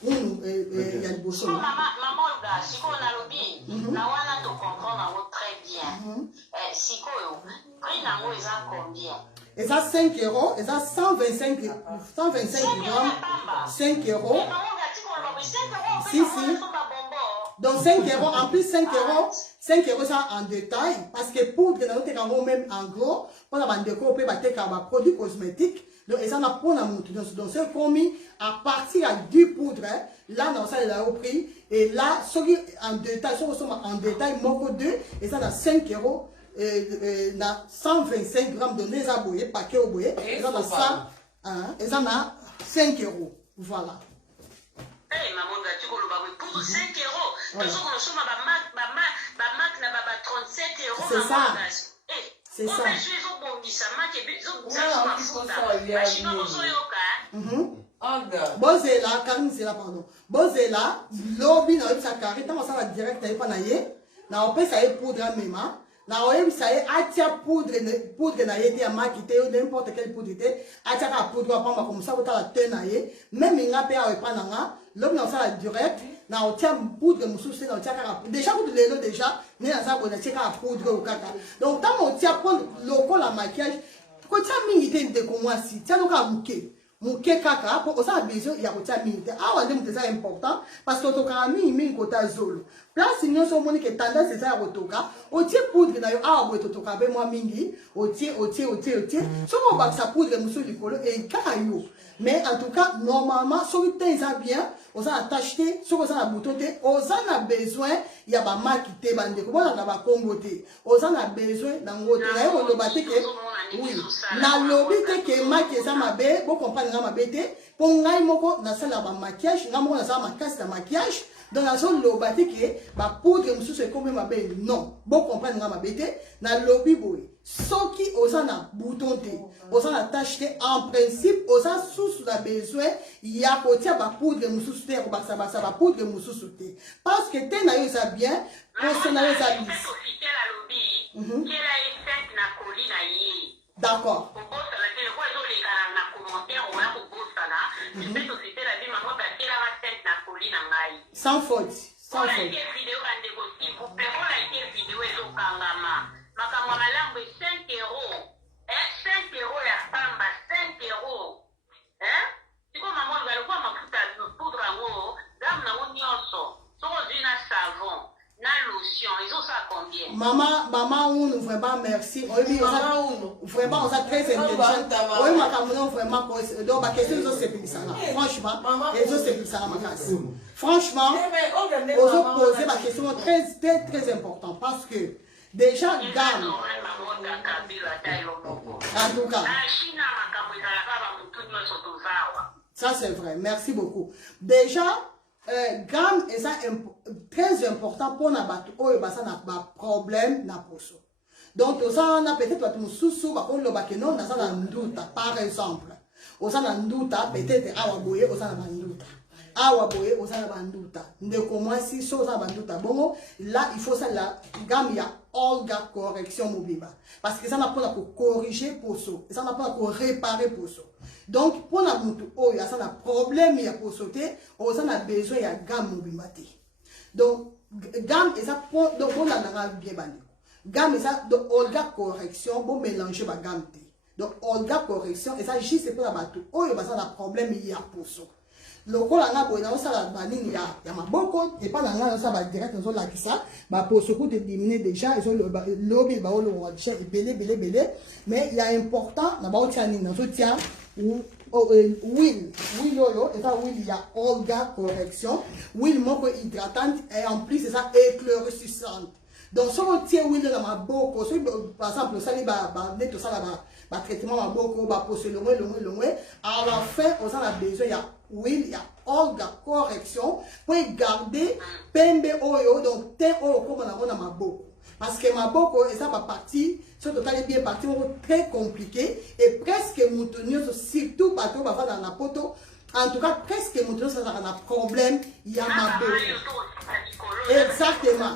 Uno, il y a le beau son. Maman Olga, si on a lobby, na wana to comprendre très bien. Si on prix nango ils ont combien? Et ça 5 €, et ça 125 grammes, 5 €. Si. Donc 5 €, en plus 5 € ça en détail, parce que poudre, même en gros, pour la déco, produits cosmétiques, donc ça n'a pas de donc c'est promis à partir du poudre, là, dans ça, il a repris, et là, en détail, moko 2, et ça a 5 €. 125 grammes de nez à bouillir, paquet au bouillir, et ça a 5 €. Voilà. Eh, maman, tu pour 5 €. Parce qu'on a souvent ma 37 €. C'est ça. C'est ça. Bozela, Karine, c'est là, pardon. Bozela, lobby, na sa carré, tant ça va direct, pas naïe. Na on peut ça y poudre même. Na oyebi ça y atia poudre na yete ya makite ou n'importe quelle poudre té atia ka poudre pa ma comme ça ou ta la tenaye même nga pe a pa nanga l'homme na ça direct na otia poudre mususu na otia ka déjà poudre lelo déjà ne na ça bona tia ka poudre ou kaka donc tant on tia prendre loko la maquillage ko tia mingi te de ko moi si tia no ka muke kaka pour ça besoin ya ko tia mingi te awa ndem te ça important parce que to ka mingi ko ta zolo place nous sommes que tendance c'est ça rotoka otie poudre na yo awa boto toka be moi mingi otie so on va ça poudre musu likolo et karayo mais en tout cas normalement so tu ça bien on ça attaché so ça na bouton te on ça a besoin il y a ba marque te bande ko na ba Congo te on ça a besoin na ngote na yo lo baté que oui na lobby te que marque ça mabe bo comprendre na mabe te pour ngai moko na sala ba maquillage na moko na sala makasi na maquillage dans la zone lobby que ba poudre musu c'est comme ma be non bo comprendre na mabe te na lobby boy soki osana bouton te osana tâche te en principe osa sous la besoin ya kotia ba poudre mususu te ko baksa ba poudre mususu te parce que te na yo ça bien personnel ça bien d'accord sans faute sans faute makambo malambo 5 €. 5 € ya pamba 5 €. Siko maman galikuwa mafuta poudre yango gamme nango nyonso soko zina savon na lotion ils ont ça combien? Maman Uno vraiment merci. Vraiment on est très intelligent. Oui makambo vraiment donc ma question c'est ça franchement les autres c'est ça ma casse. Franchement on a posé ma question très important parce que déjà gamme en tout cas ça c'est vrai merci beaucoup déjà gamme est ça très important pour na bato oyo basa na ba problème na poso donc ça on a peut-être bato mususu ba kondo ba kenon na ça na nduta par exemple osa na nduta peut-être awa boye osa na nduta awa boye osa na banduta ndeko mwasi so osa na banduta bongo là il faut ça la gamme ya Olga correction mobiba parce que ça n'a pas pour corriger poso et ça n'a pas pour réparer poso donc pour la mutu oh ya ça na problème ya poso te o ça na besoin ya gamme mobiba te donc gamme et ça donc on a bien bandi gamme et ça donc Olga correction bon mélanger ba gamme te donc Olga correction et ça juste pour la batu oh ya ça na problème ya poso lokola nga boye na osala banini ya maboko et pas na nga ça va direct dans la kisa ba poso ko te diminuer déjà ils ont lobby ba olo wa déjà belé mais il y a important na ba otia ni na so tia huile lolo et ça huile il y a Olga correction huile moko hydratante et en plus c'est ça éclaircissante donc so otia huile na maboko so par exemple ça li ba neto ça ba traitement maboko ba poso longwe à la fin on a besoin il y a huile, il y a Olga correction pour garder pembe oyo donc te oyo comme on a maboko parce que maboko et ça va partir ce total est bien parti, très compliqué, et presque moutonnier, surtout bateau, va dans la poto, en tout cas, presque moutonnier, ça a un problème, il y a ma peau. Exactement.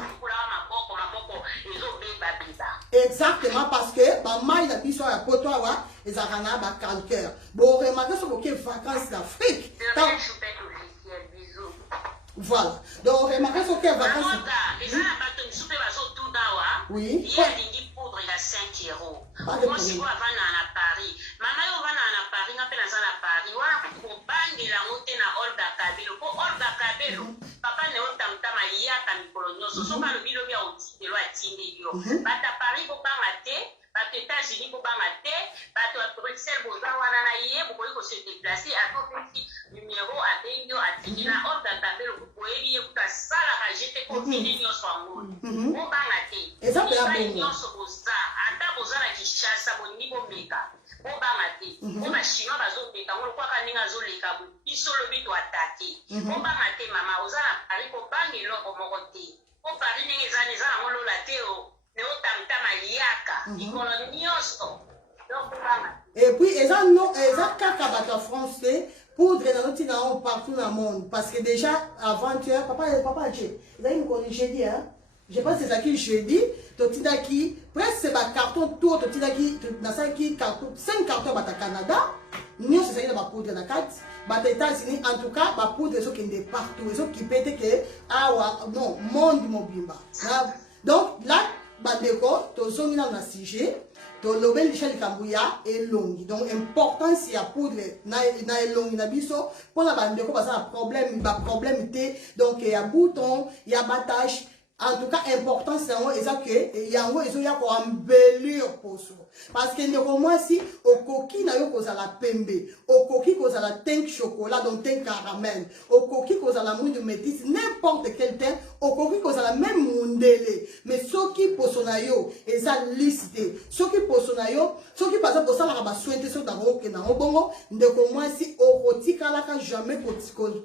Exactement, parce que maman il a mis sur la poto, et ça a un calcaire. Bon, remarquez sur les vacances d'Afrique. Voilà. Donc, remarquez sur les vacances. Oui. Il y a des poudres, il y a 5 euros. Moi, si vous avez à Paris, maman, vous avez à Paris, on appelle ça à Paris. Voilà, pour banger la route na Olga Kabelo. Pour Olga Kabelo, papa ne otam tama yaka mikolonyo. So so ba le bilo bia oti de lo atindi yo. Bata Paris pour bangate, bata États-Unis pour bangate, bata Bruxelles pour wana na yé pour ko se déplacer à tout petit numéro à bengo atindi na Olga Kabelo pour yé pour ta sala ka jete continue yo so amour. Pour bangate. Et ça peut être bon. Ata bozala kishasa boni bombeka. Obamate. Oma chinois bazobeka ngo kwa kaninga zoleka bu. Isolo bitu ataki. Obamate mama ozala ari ko bangi lo omokote. O pari ninge zani zala ngolo lateo. Ne otamta mayaka. Ikolo nyoso. Donc obamate. Et puis eza non eza kaka bata français poudre dans notre dans partout dans le monde parce que déjà avant tu papa tu vous avez me connaît jeudi hein. Je pense que c'est ça qui jeudi, qui presque c'est un carton tout, qui carton 5 cartons au Canada, nous c'est ça qui est poudre dans la carte, aux États-Unis en tout cas, la poudre est qui est partout, qui peut être que non monde mobile. Donc là, bandeko, to zongi na sujet, to lobel lichel kambuya et longi. Donc important si la poudre na longi na biso pour la bandeko parce que problème était donc il y a bouton, il y a battage. En tout cas, important, c'est que il y a un embellir pour ça. Parce que nous si au coquille na yo koza la pembe, au coquille koza la teinte chocolat, donc teinte caramel, au coquille koza la mouille de métis, n'importe quel teint, au coquille koza la même mundele. Mais ce qui posonayo, et ça listé. Ce qui posonayo, ce qui par exemple pour ça la rabat sointe sur d'abord que na obongo, nous si au rotika la ka jamais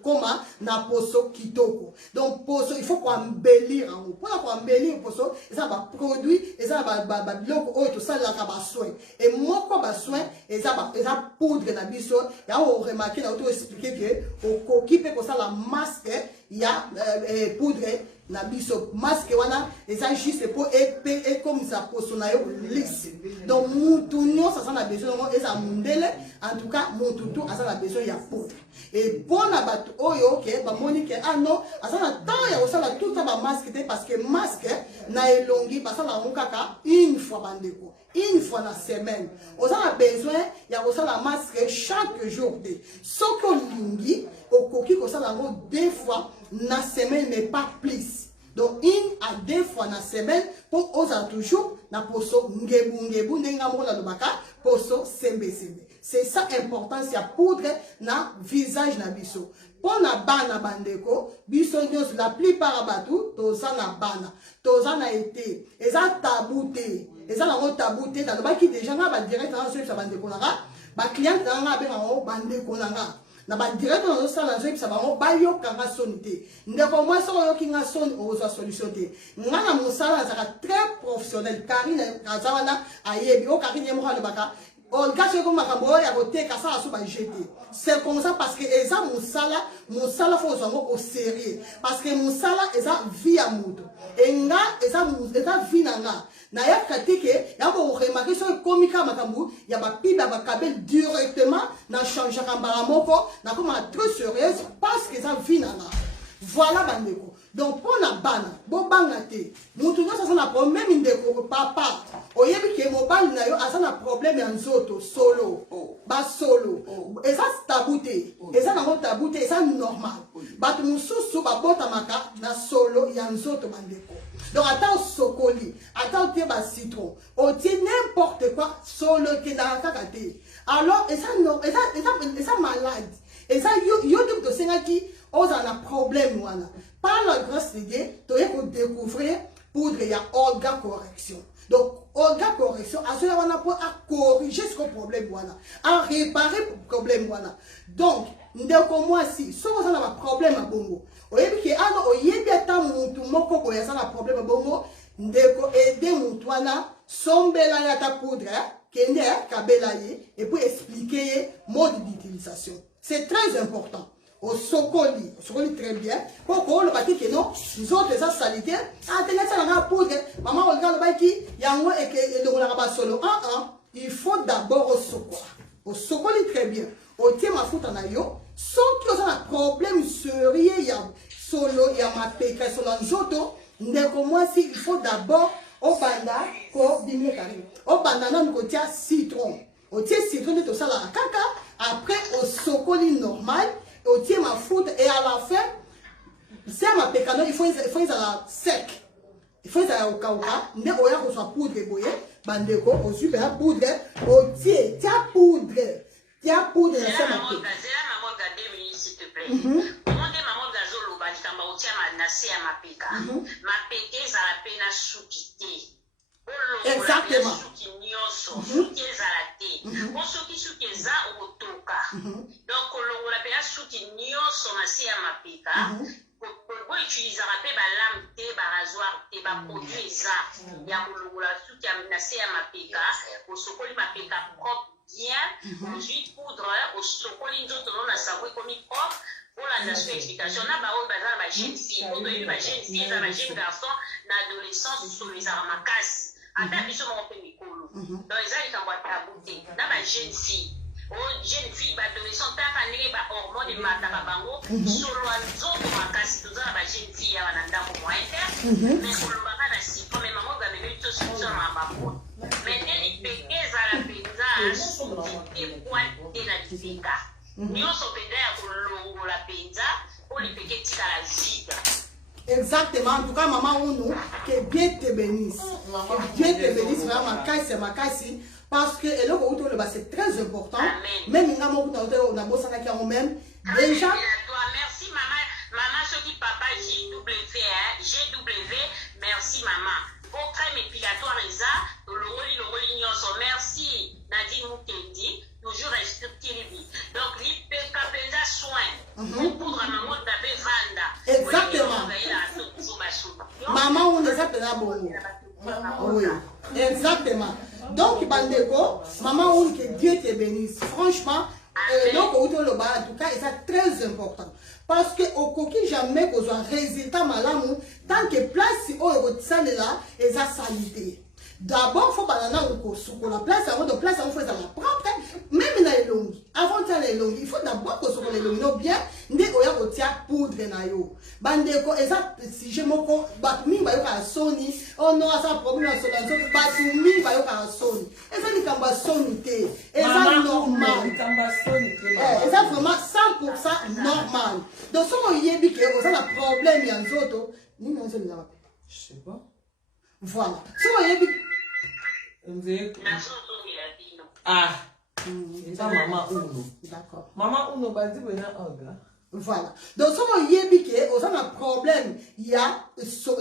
koma na poso kitoko. Donc poso, il faut qu'on embellir en haut. Pour embellir poso, et ça va produit, et ça va biloko tout ça la soin et moi quoi soin et ça poudre na biso et on remarqué na auto expliquer que au coquille peut ça la masque il y a poudre na biso masque wana et ça juste pour et comme ça pour son ayo lisse donc moutonio ça a besoin et ça mundele en tout cas moututu ça a besoin il y a poudre et pour na bato oyo que ba monique ah non ça na temps ya ça la tout ça ba masque parce que masque na elongi parce que la mukaka une fois bandeko une fois dans la semaine. On a besoin, il y a la masque chaque jour. Ce qu'on lingi, au coquille, on a 2 fois dans la semaine, mais pas plus. Donc, 1 à 2 fois dans la semaine, pour osa toujours, na poso ngebu, nengambo na lobaka, poso sembe. C'est ça important, c'est poudre na visage na biso. Pour na bana bandeko, biso nyos la plupart abatu, toza na bana, toza na été, et ça tabouté. Et ça, on a tabouté dans le bas qui déjà va direct dans ce bande de konanga, ba client dans la bande de konanga. Na ba direct dans le salon ça va ba yo kanga sonité. Ndeko moi so yo kinga son aux solutionné. Ngana musala ça très professionnel Karine Kazawana ayebi o Karine mo le baka. On cache comme makambo ya côté kasa asu ba jeter. C'est comme ça parce que eza musala faut zongo au sérieux parce que musala eza vie à moto. Enga eza vie nanga. Na ya katike ya ko remarquer sur komika makambu ya ba piba ba kabel directement na changer kambara moko na comme très sérieuse parce que ça vie nanga. Voilà bandeko. Donc pour la bana bo bangate mutu no ça na problème ndeko papa oyebi ke mobile na yo asa na problème ya nzoto solo ba solo et ça tabouté et ça na tabouté ça normal batu mususu ba bota maka na solo ya nzoto bandeko. Donc attends sokoli attends tie ba citron o tie n'importe quoi solo ke na kakate alors et ça malade et ça yo de senga qui on a un problème voilà. Par la grâce de Dieu, tu vas découvrir poudre il y a Olga correction. Donc Olga correction, à cela on a pour corriger ce problème voilà, à réparer le problème voilà. Donc ndeko moi si, si on a un problème à bongo, oyebi ke ano oyebi ata mutu moko ko ya ça problème à bongo, ndeko aider mutwana sombela ya ta poudre kende kabela ye et puis expliquer mode d'utilisation. C'est très important. Au sokoli très bien. Pourquoi le bâti que non, les autres les salité. Ah, tenez ça dans la poudre. Maman regarde le bâti, yango et que le la solo. Il faut d'abord au sokoli très bien. Au tient ma fout en ayo. Sans que ça un problème sérieux ya solo ya ma péka solo nzoto. Ndeko moi si il faut d'abord au banda ko bimé carré. Au banda non ko tia citron. Au tia citron de tout ça la caca. Après au sokoli normal. Au tient ma foudre et à la fin, c'est ma pécano, il faut la sec. Il faut ça au kauka, ne oya ko soit poudre boye, bandeko au super poudre, au tia poudre. Tia poudre c'est ma pécano. Maman gardez minutes s'il te plaît. Comment des maman gazolo ba dikamba au tia ma nasi à ma péka. Ma péke za la pena soukité. Exactement. Donc, on l'appelle souki nyonso na se ya mapeka. Ko utiliser rappel ba lame te ba rasoir te ba produit eza ya kolongola souki na se ya mapeka. Ko sokoli mapeka propre bien. Ensuite poudre au sokoli nzoto na savourer comme propre. Pour la explication, on a ba jeune fille, on a eu ba jeune fille, ba jeune garçon, na adolescence sur les armakas. Ata biso mo pe mikolo. Donc ezali ka boîte beauté. Na ba jeune fille. Oh jeune fille ba adolescent ta kanenge ba hormone mata ba bango. Solo nzoto makasi toza ba jeune fille ya wana ndako mo inter. Mais ko loba na si comme maman ga bébé to sur ma babo. Mais neli pekeza la penza et point et la difika. Nyonso penda ya kolongo la penza pour li peketi la vide. Exactement, en tout cas, maman, nous, que Dieu te bénisse. Que Dieu te bénisse, vraiment, ma casse, parce que c'est très important. Même si on a bossé avec nous-mêmes, déjà. Merci, maman. Maman, ce qui papa, GW, merci, maman. Pour crème épilatoire, le roli, merci, Nadine Moukendi, toujours respecté. Donc, l'IPKPENDA soin. Pour poudre à maman d'Abbé Vanda. Exactement. Maman, on les appelle à bon. Oui, exactement. Donc, Bandeko, maman, on que Dieu te bénisse. Franchement, donc, en tout cas, c'est très important. Parce que au coquille jamais qu'on soit résultat malade, tant que place au est là, et ça salité. D'abord, il faut banana sur la place, avant de place, on fait ça la propre, même dans les longues. Avant de les longues, il faut d'abord que sur les longues, bien, on a poudre na yo. Bandeko, et ça, si je m'en compte, batumi, bah, y'a Sony, on aura ça problème sur la zone, batumi, bah, y'a Sony. Et ça, il y a Sony, et ça, normal. Et ça, vraiment 100% normal. Donc, si on y est, on a un problème, il y a un autre, ni non, c'est là. Je sais pas. Voilà. Si on y est, ah, c'est ça maman Uno. d'accord. Maman Uno, bah dis bien oga. Voilà. Donc si on y est, on a un problème, il y a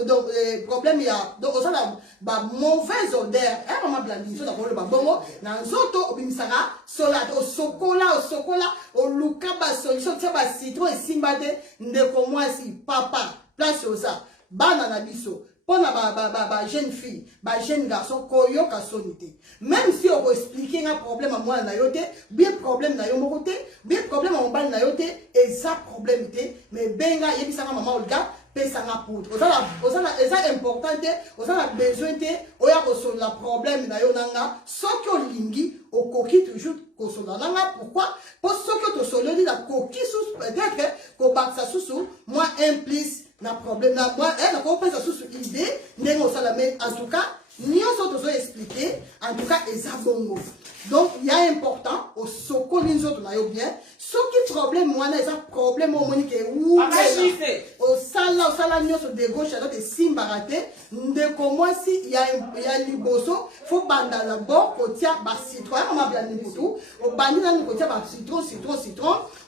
donc problème il y a donc on a ba mauvaise odeur. Et maman blanche, so d'abord le babongo, na nzoto obimisaka solade au chocolat au luka ba solution tia ba citron et simbade ndeko mwasi papa place ça. Bana na biso. Pour la jeune fille, la jeune garçon, koyoka sonité. Même si on peut expliquer un problème à moi, bien problème na yo mokote, bien problème à mon bal na yote, et ça problème té, mais benga yebi sanga maman olga, paye sanga poudre. C'est important, on a besoin de, oya ko la problème na yo nanga, soko lingi, au coquille toujours ko so nanga, pourquoi? Pour soko to sololi la coquille sous peut-être ko baksa sous moi implice na problème na moi na ko pensa sous idée nengo sala mais en tout cas ni on s'auto expliquer en tout cas ezabongo. Donc il y a important au soko ni autres na yo bien ce qui problème moi na ça problème au monique ou au sala ni on de gauche à droite simbarate ndeko moi si il y a liboso faut banda d'abord ko tia ba citron on m'a bien pour tout au bandi na ko tia ba citron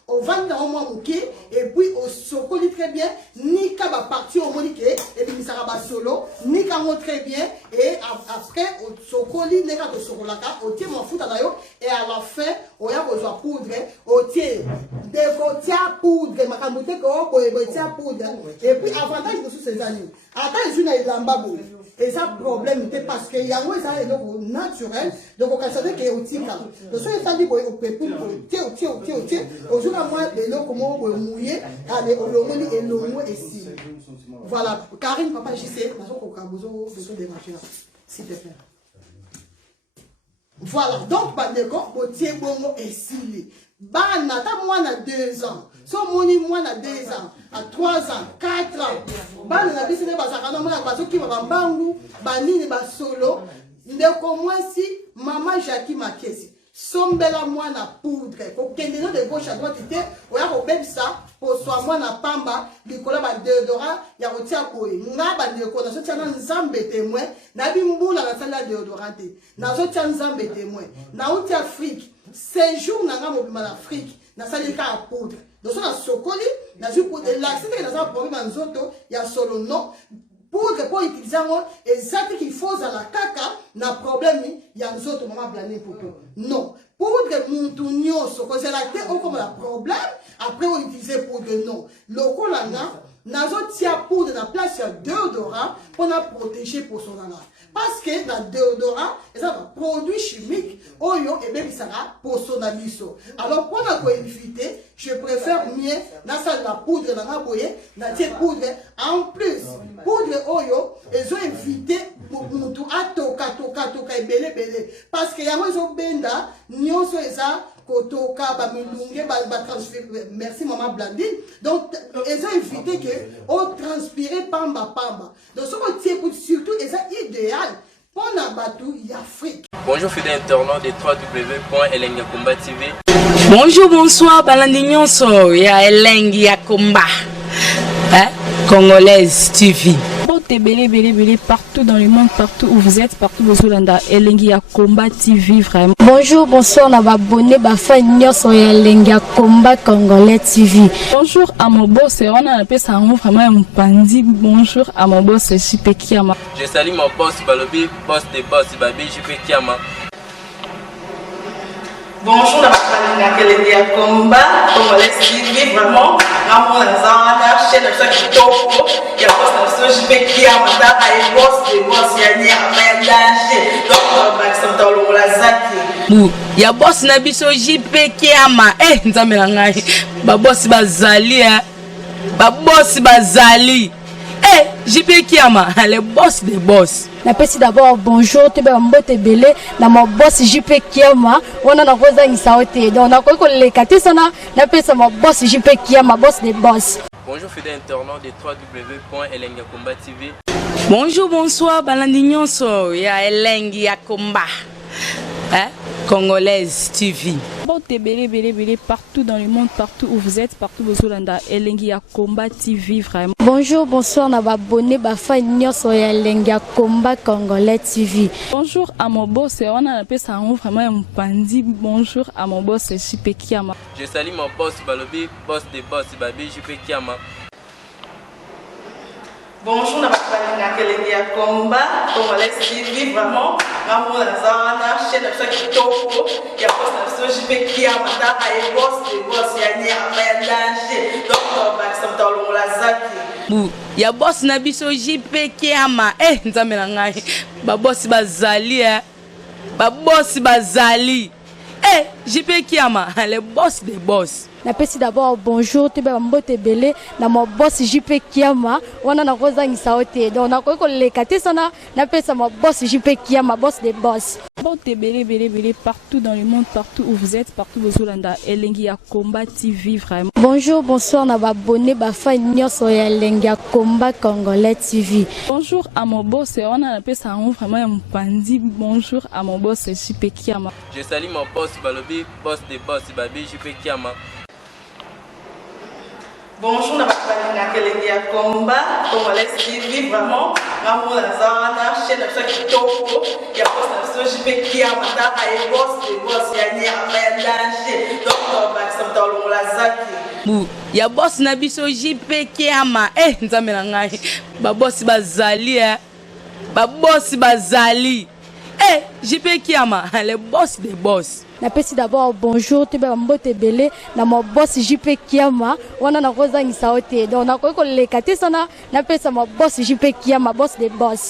au vendre au moins mouké et puis au sokoli très bien ni ka ba partie au monique et puis ça va solo ni ka très bien et après au sokoli ne ka to sokolaka au tie mon foot à yo et à la fin on y a besoin poudre au tie de tia poudre makamute ko tia poudre et puis avantage de ces années Attends, je suis là, et ça problème était parce que yango ça est donc naturel donc on considère que otika donc ça ça dit pour tiens au jour à moi de l'eau comment mouiller allez au lomoni et lomo et si voilà Karine papa je sais parce qu'on a besoin de machines s'il te plaît voilà donc pas de quoi pour tiens bongo et si bana ta moi na 2 ans so moni moi na 2 ans à 3 ans 4 ans bana na bisine basaka na mona baso ki ba mbangu banini ba solo ndeko mwasi mama Jackie Makesi sombela moi na poudre ko kende de gauche à droite te oya ko bebisa pour soit moi na pamba likola ba déodorant ya kotia koyi nga ba ndeko na so tia na nzambe témoin na bimbula na sala déodorant te na so tia nzambe témoin na uti Afrique séjour na nga mobima na Afrique na sali ka poudre donc ça na sokoli na ju poudre la c'est que na problème nzoto ya solo non poudre pour utiliser moi exact qu'il faut à la caca na problème ya nzoto mama blaner popo non poudre muntu nyoso ko c'est la tête comme la problème après on utilise poudre non lokola nazo tia poudre na place ya déodorant pour na protéger pour son nana parce que la déodorant c'est un produit chimique oyo et même ça pour son abisso alors pour na éviter je préfère mieux na ça la poudre na boye na tia poudre en plus poudre oyo ils ont évité mutu atoka ebele parce que yango zo benda nyonso eza kotoka ba milunge ba transfert merci maman Blandine donc ils ont évité que on transpirer pamba donc ce qu'on tient surtout est idéal pour na batu Afrique. Bonjour fidèles internautes de www.elengiakomba TV. Bonjour, bonsoir, balandi nyonso ya Elengiakomba Congolaise TV. Belé partout dans le monde, partout où vous êtes, partout où vous êtes, Elengiakomba TV vraiment. Bonjour, bonsoir, on va abonner fan nyonso ya Elengiakomba Congolais TV. Bonjour à mon boss, on a appelé ça vraiment un pandi. Bonjour à mon boss, JP Kiama. Je salue mon boss Balobi, boss des boss Babi, JP Kiama. Bonjour, la Elengiakomba Congolais TV vraiment. Amour la zana, chaîne de ça qui topo, il y a pas de JP Kiama, ta et boss des boss ya ni a danger. Donc Maxime Tolo la zaki. Ya boss na biso JP Kiama nzambe na ngai ba boss bazali ba boss bazali JP Kiama le boss des boss. Na pesi d'abord bonjour te ba mbote belé na mon boss JP Kiama on a koza isaote donc na ko lekate sana na pesa mon boss JP Kiama boss des boss. Bonjour fidèles internautes de www.elengiakomba TV. Bonjour, bonsoir, balandi nyonso ya Elengiakomba Congolaise TV. Belé partout dans le monde, partout où vous êtes, partout où vous êtes, Elengiakomba TV vraiment. Bonjour, bonsoir, on va abonner fan nyonso ya Elengiakomba Congolais TV. Bonjour à mon boss, on a appelé ça vraiment un pandi. Bonjour à mon boss, JP Kiama. Je salue mon boss Balobi, boss des boss Babi, JP Kiama. Bonjour, la Elengiakomba Congolais TV vraiment. Amour la zana, chaîne de ça qui topo, il y a pas de JP Kiama, ta et boss des boss ya ni a danger. Donc Maxime Tolo la zaki. Ya boss na biso JP Kiama nzambe na ngai ba boss bazali ba boss bazali JP Kiama le boss des boss. Na pesi d'abord bonjour te ba mbote belé na mon boss JP Kiama on a koza isaote donc na ko lekate sana na pesa mon boss JP Kiama boss des boss. Belé partout dans le monde, partout où vous êtes, partout où vous êtes, Elengiakomba TV vraiment. Bonjour, bonsoir, on va abonner fan nyonso ya Elengiakomba Congolais TV. Bonjour à mon boss, on a appelé ça vraiment un pandi. Bonjour à mon boss, JP Kiama. Je salue mon boss Balobi, boss des boss Babi, JP Kiama. Bonjour, la Elengiakomba Congolais TV vraiment. Amour la zana, chaîne de ça qui topo, il y a pas de JP Kiama, ta et boss des boss ya ni a danger. Donc Maxime Tolo la zaki. Ya boss na biso JP Kiama nzambe na ngai ba boss bazali ba boss bazali Eh, JP Kiama, le boss des boss. Napesi d'abord bonjour te ba mbote belé na mo boss JP Kiama wana na kozangisa ote donc na ko lekate sana napesa mo boss JP Kiama boss des boss